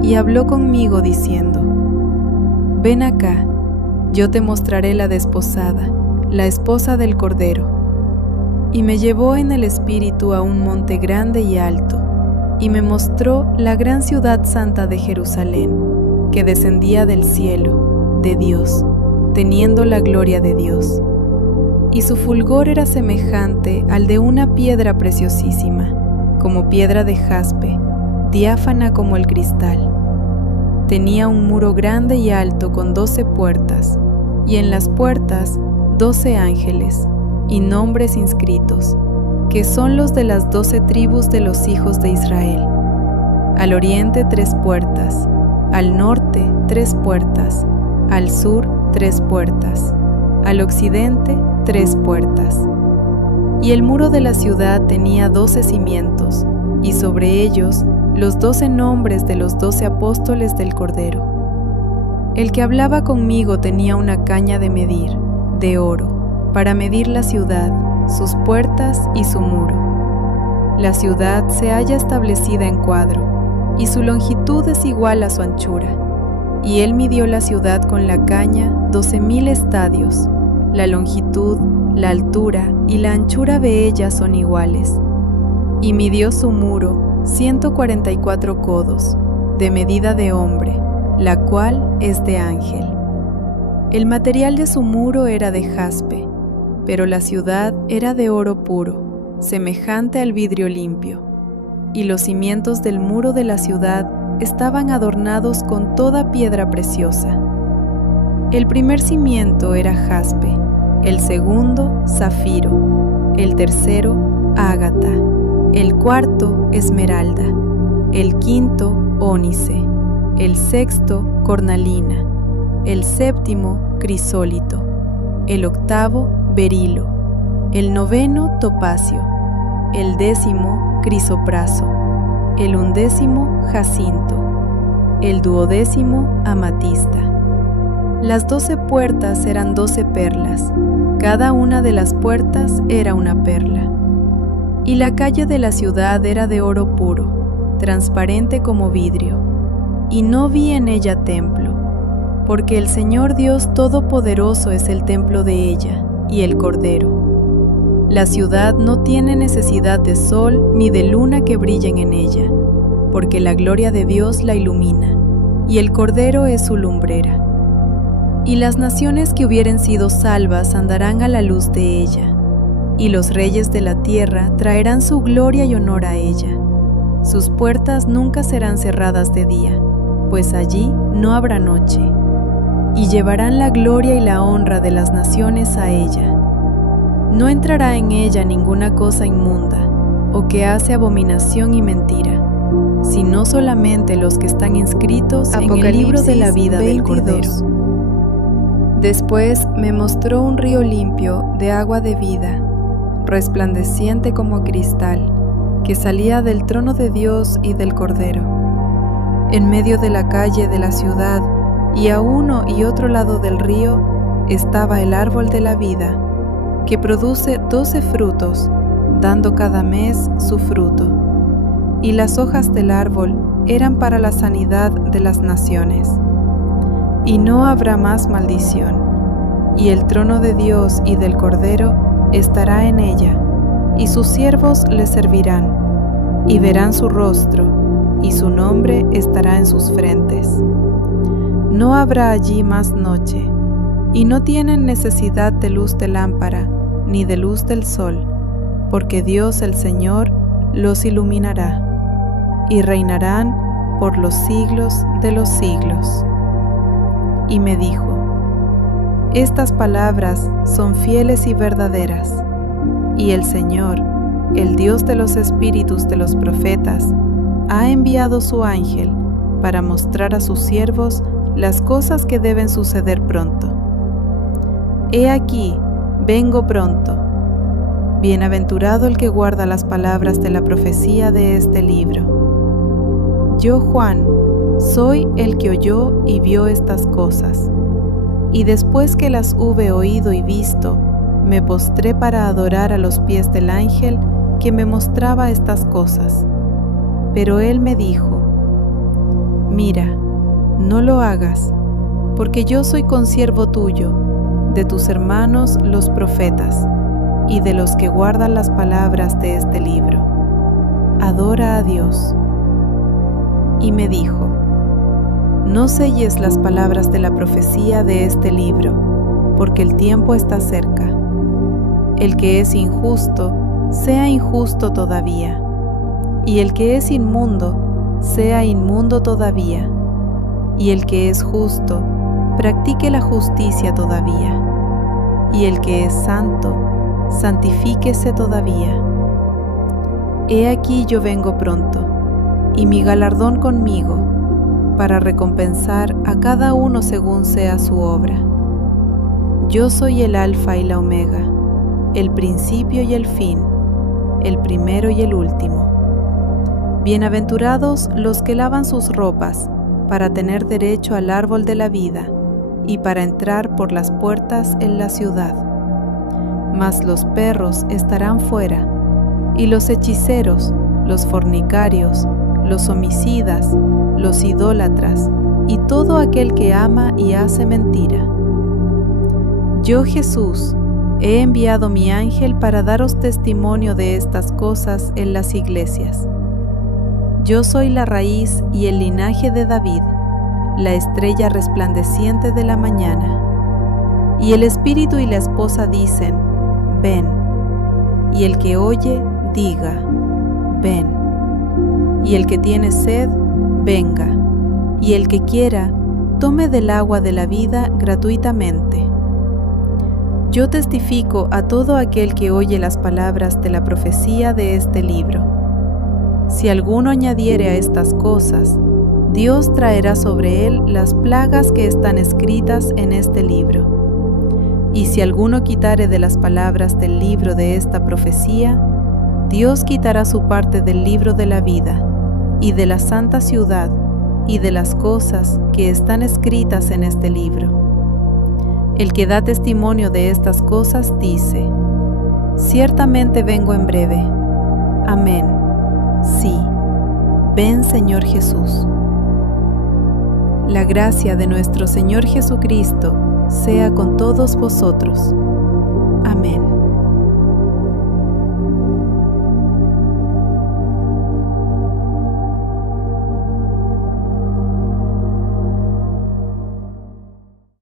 y habló conmigo diciendo: Ven acá, yo te mostraré la desposada, la esposa del Cordero. Y me llevó en el espíritu a un monte grande y alto, y me mostró la gran ciudad santa de Jerusalén, que descendía del cielo, de Dios, teniendo la gloria de Dios. Y su fulgor era semejante al de una piedra preciosísima, como piedra de jaspe, diáfana como el cristal. Tenía un muro grande y alto con 12 puertas, y en las puertas 12 ángeles, y nombres inscritos, que son los de las 12 tribus de los hijos de Israel. Al oriente 3 puertas, al norte 3 puertas, al sur 3 puertas, al occidente 3 puertas. Y el muro de la ciudad tenía 12 cimientos, y sobre ellos los 12 nombres de los 12 apóstoles del Cordero. El que hablaba conmigo tenía una caña de medir, de oro, para medir la ciudad, sus puertas y su muro. La ciudad se halla establecida en cuadro, y su longitud es igual a su anchura. Y él midió la ciudad con la caña 12,000 estadios. La longitud, la altura y la anchura de ella son iguales. Y midió su muro 144 codos, de medida de hombre, la cual es de ángel. El material de su muro era de jaspe, pero la ciudad era de oro puro, semejante al vidrio limpio, y los cimientos del muro de la ciudad estaban adornados con toda piedra preciosa. El primer cimiento era jaspe, el segundo zafiro, el tercero ágata, el cuarto esmeralda, el quinto ónice, el sexto cornalina, el séptimo crisólito, el octavo berilo, el noveno topacio, el 10º crisopraso, el 11º jacinto, el 12º amatista. Las 12 puertas eran 12 perlas, cada una de las puertas era una perla. Y la calle de la ciudad era de oro puro, transparente como vidrio, y no vi en ella templo, porque el Señor Dios Todopoderoso es el templo de ella, y el Cordero. La ciudad no tiene necesidad de sol ni de luna que brillen en ella, porque la gloria de Dios la ilumina, y el Cordero es su lumbrera. Y las naciones que hubieren sido salvas andarán a la luz de ella, y los reyes de la tierra traerán su gloria y honor a ella. Sus puertas nunca serán cerradas de día, pues allí no habrá noche. Y llevarán la gloria y la honra de las naciones a ella. No entrará en ella ninguna cosa inmunda, o que hace abominación y mentira, sino solamente los que están inscritos en el libro de la vida del Cordero. Después me mostró un río limpio de agua de vida, resplandeciente como cristal, que salía del trono de Dios y del Cordero. En medio de la calle de la ciudad, y a uno y otro lado del río, estaba el árbol de la vida, que produce 12 frutos, dando cada mes su fruto. Y las hojas del árbol eran para la sanidad de las naciones. Y no habrá más maldición, y el trono de Dios y del Cordero estará en ella, y sus siervos le servirán, y verán su rostro, y su nombre estará en sus frentes. No habrá allí más noche, y no tienen necesidad de luz de lámpara, ni de luz del sol, porque Dios el Señor los iluminará, y reinarán por los siglos de los siglos. Y me dijo: estas palabras son fieles y verdaderas, y el Señor, el Dios de los espíritus de los profetas, ha enviado su ángel para mostrar a sus siervos las cosas que deben suceder pronto. He aquí, vengo pronto. Bienaventurado el que guarda las palabras de la profecía de este libro. Yo, Juan, soy el que oyó y vio estas cosas, y después que las hube oído y visto, me postré para adorar a los pies del ángel que me mostraba estas cosas. Pero él me dijo: mira, no lo hagas, porque yo soy consiervo tuyo, de tus hermanos los profetas, y de los que guardan las palabras de este libro. Adora a Dios. Y me dijo: no selles las palabras de la profecía de este libro, porque el tiempo está cerca. El que es injusto, sea injusto todavía, y el que es inmundo, sea inmundo todavía, y el que es justo, practique la justicia todavía, y el que es santo, santifíquese todavía. He aquí yo vengo pronto, y mi galardón conmigo, para recompensar a cada uno según sea su obra. Yo soy el Alfa y la Omega, el principio y el fin, el primero y el último. Bienaventurados los que lavan sus ropas, para tener derecho al árbol de la vida, y para entrar por las puertas en la ciudad. Mas los perros estarán fuera, y los hechiceros, los fornicarios, los homicidas, los idólatras, y todo aquel que ama y hace mentira. Yo, Jesús, he enviado mi ángel para daros testimonio de estas cosas en las iglesias. Yo soy la raíz y el linaje de David, la estrella resplandeciente de la mañana. Y el espíritu y la esposa dicen: ven. Y el que oye, diga: ven. Y el que tiene sed, venga. Y el que quiera, tome del agua de la vida gratuitamente. Yo testifico a todo aquel que oye las palabras de la profecía de este libro. Si alguno añadiere a estas cosas, Dios traerá sobre él las plagas que están escritas en este libro. Y si alguno quitare de las palabras del libro de esta profecía, Dios quitará su parte del libro de la vida, y de la santa ciudad, y de las cosas que están escritas en este libro. El que da testimonio de estas cosas dice: Ciertamente vengo en breve. Amén. Sí, ven Señor Jesús. La gracia de nuestro Señor Jesucristo sea con todos vosotros. Amén.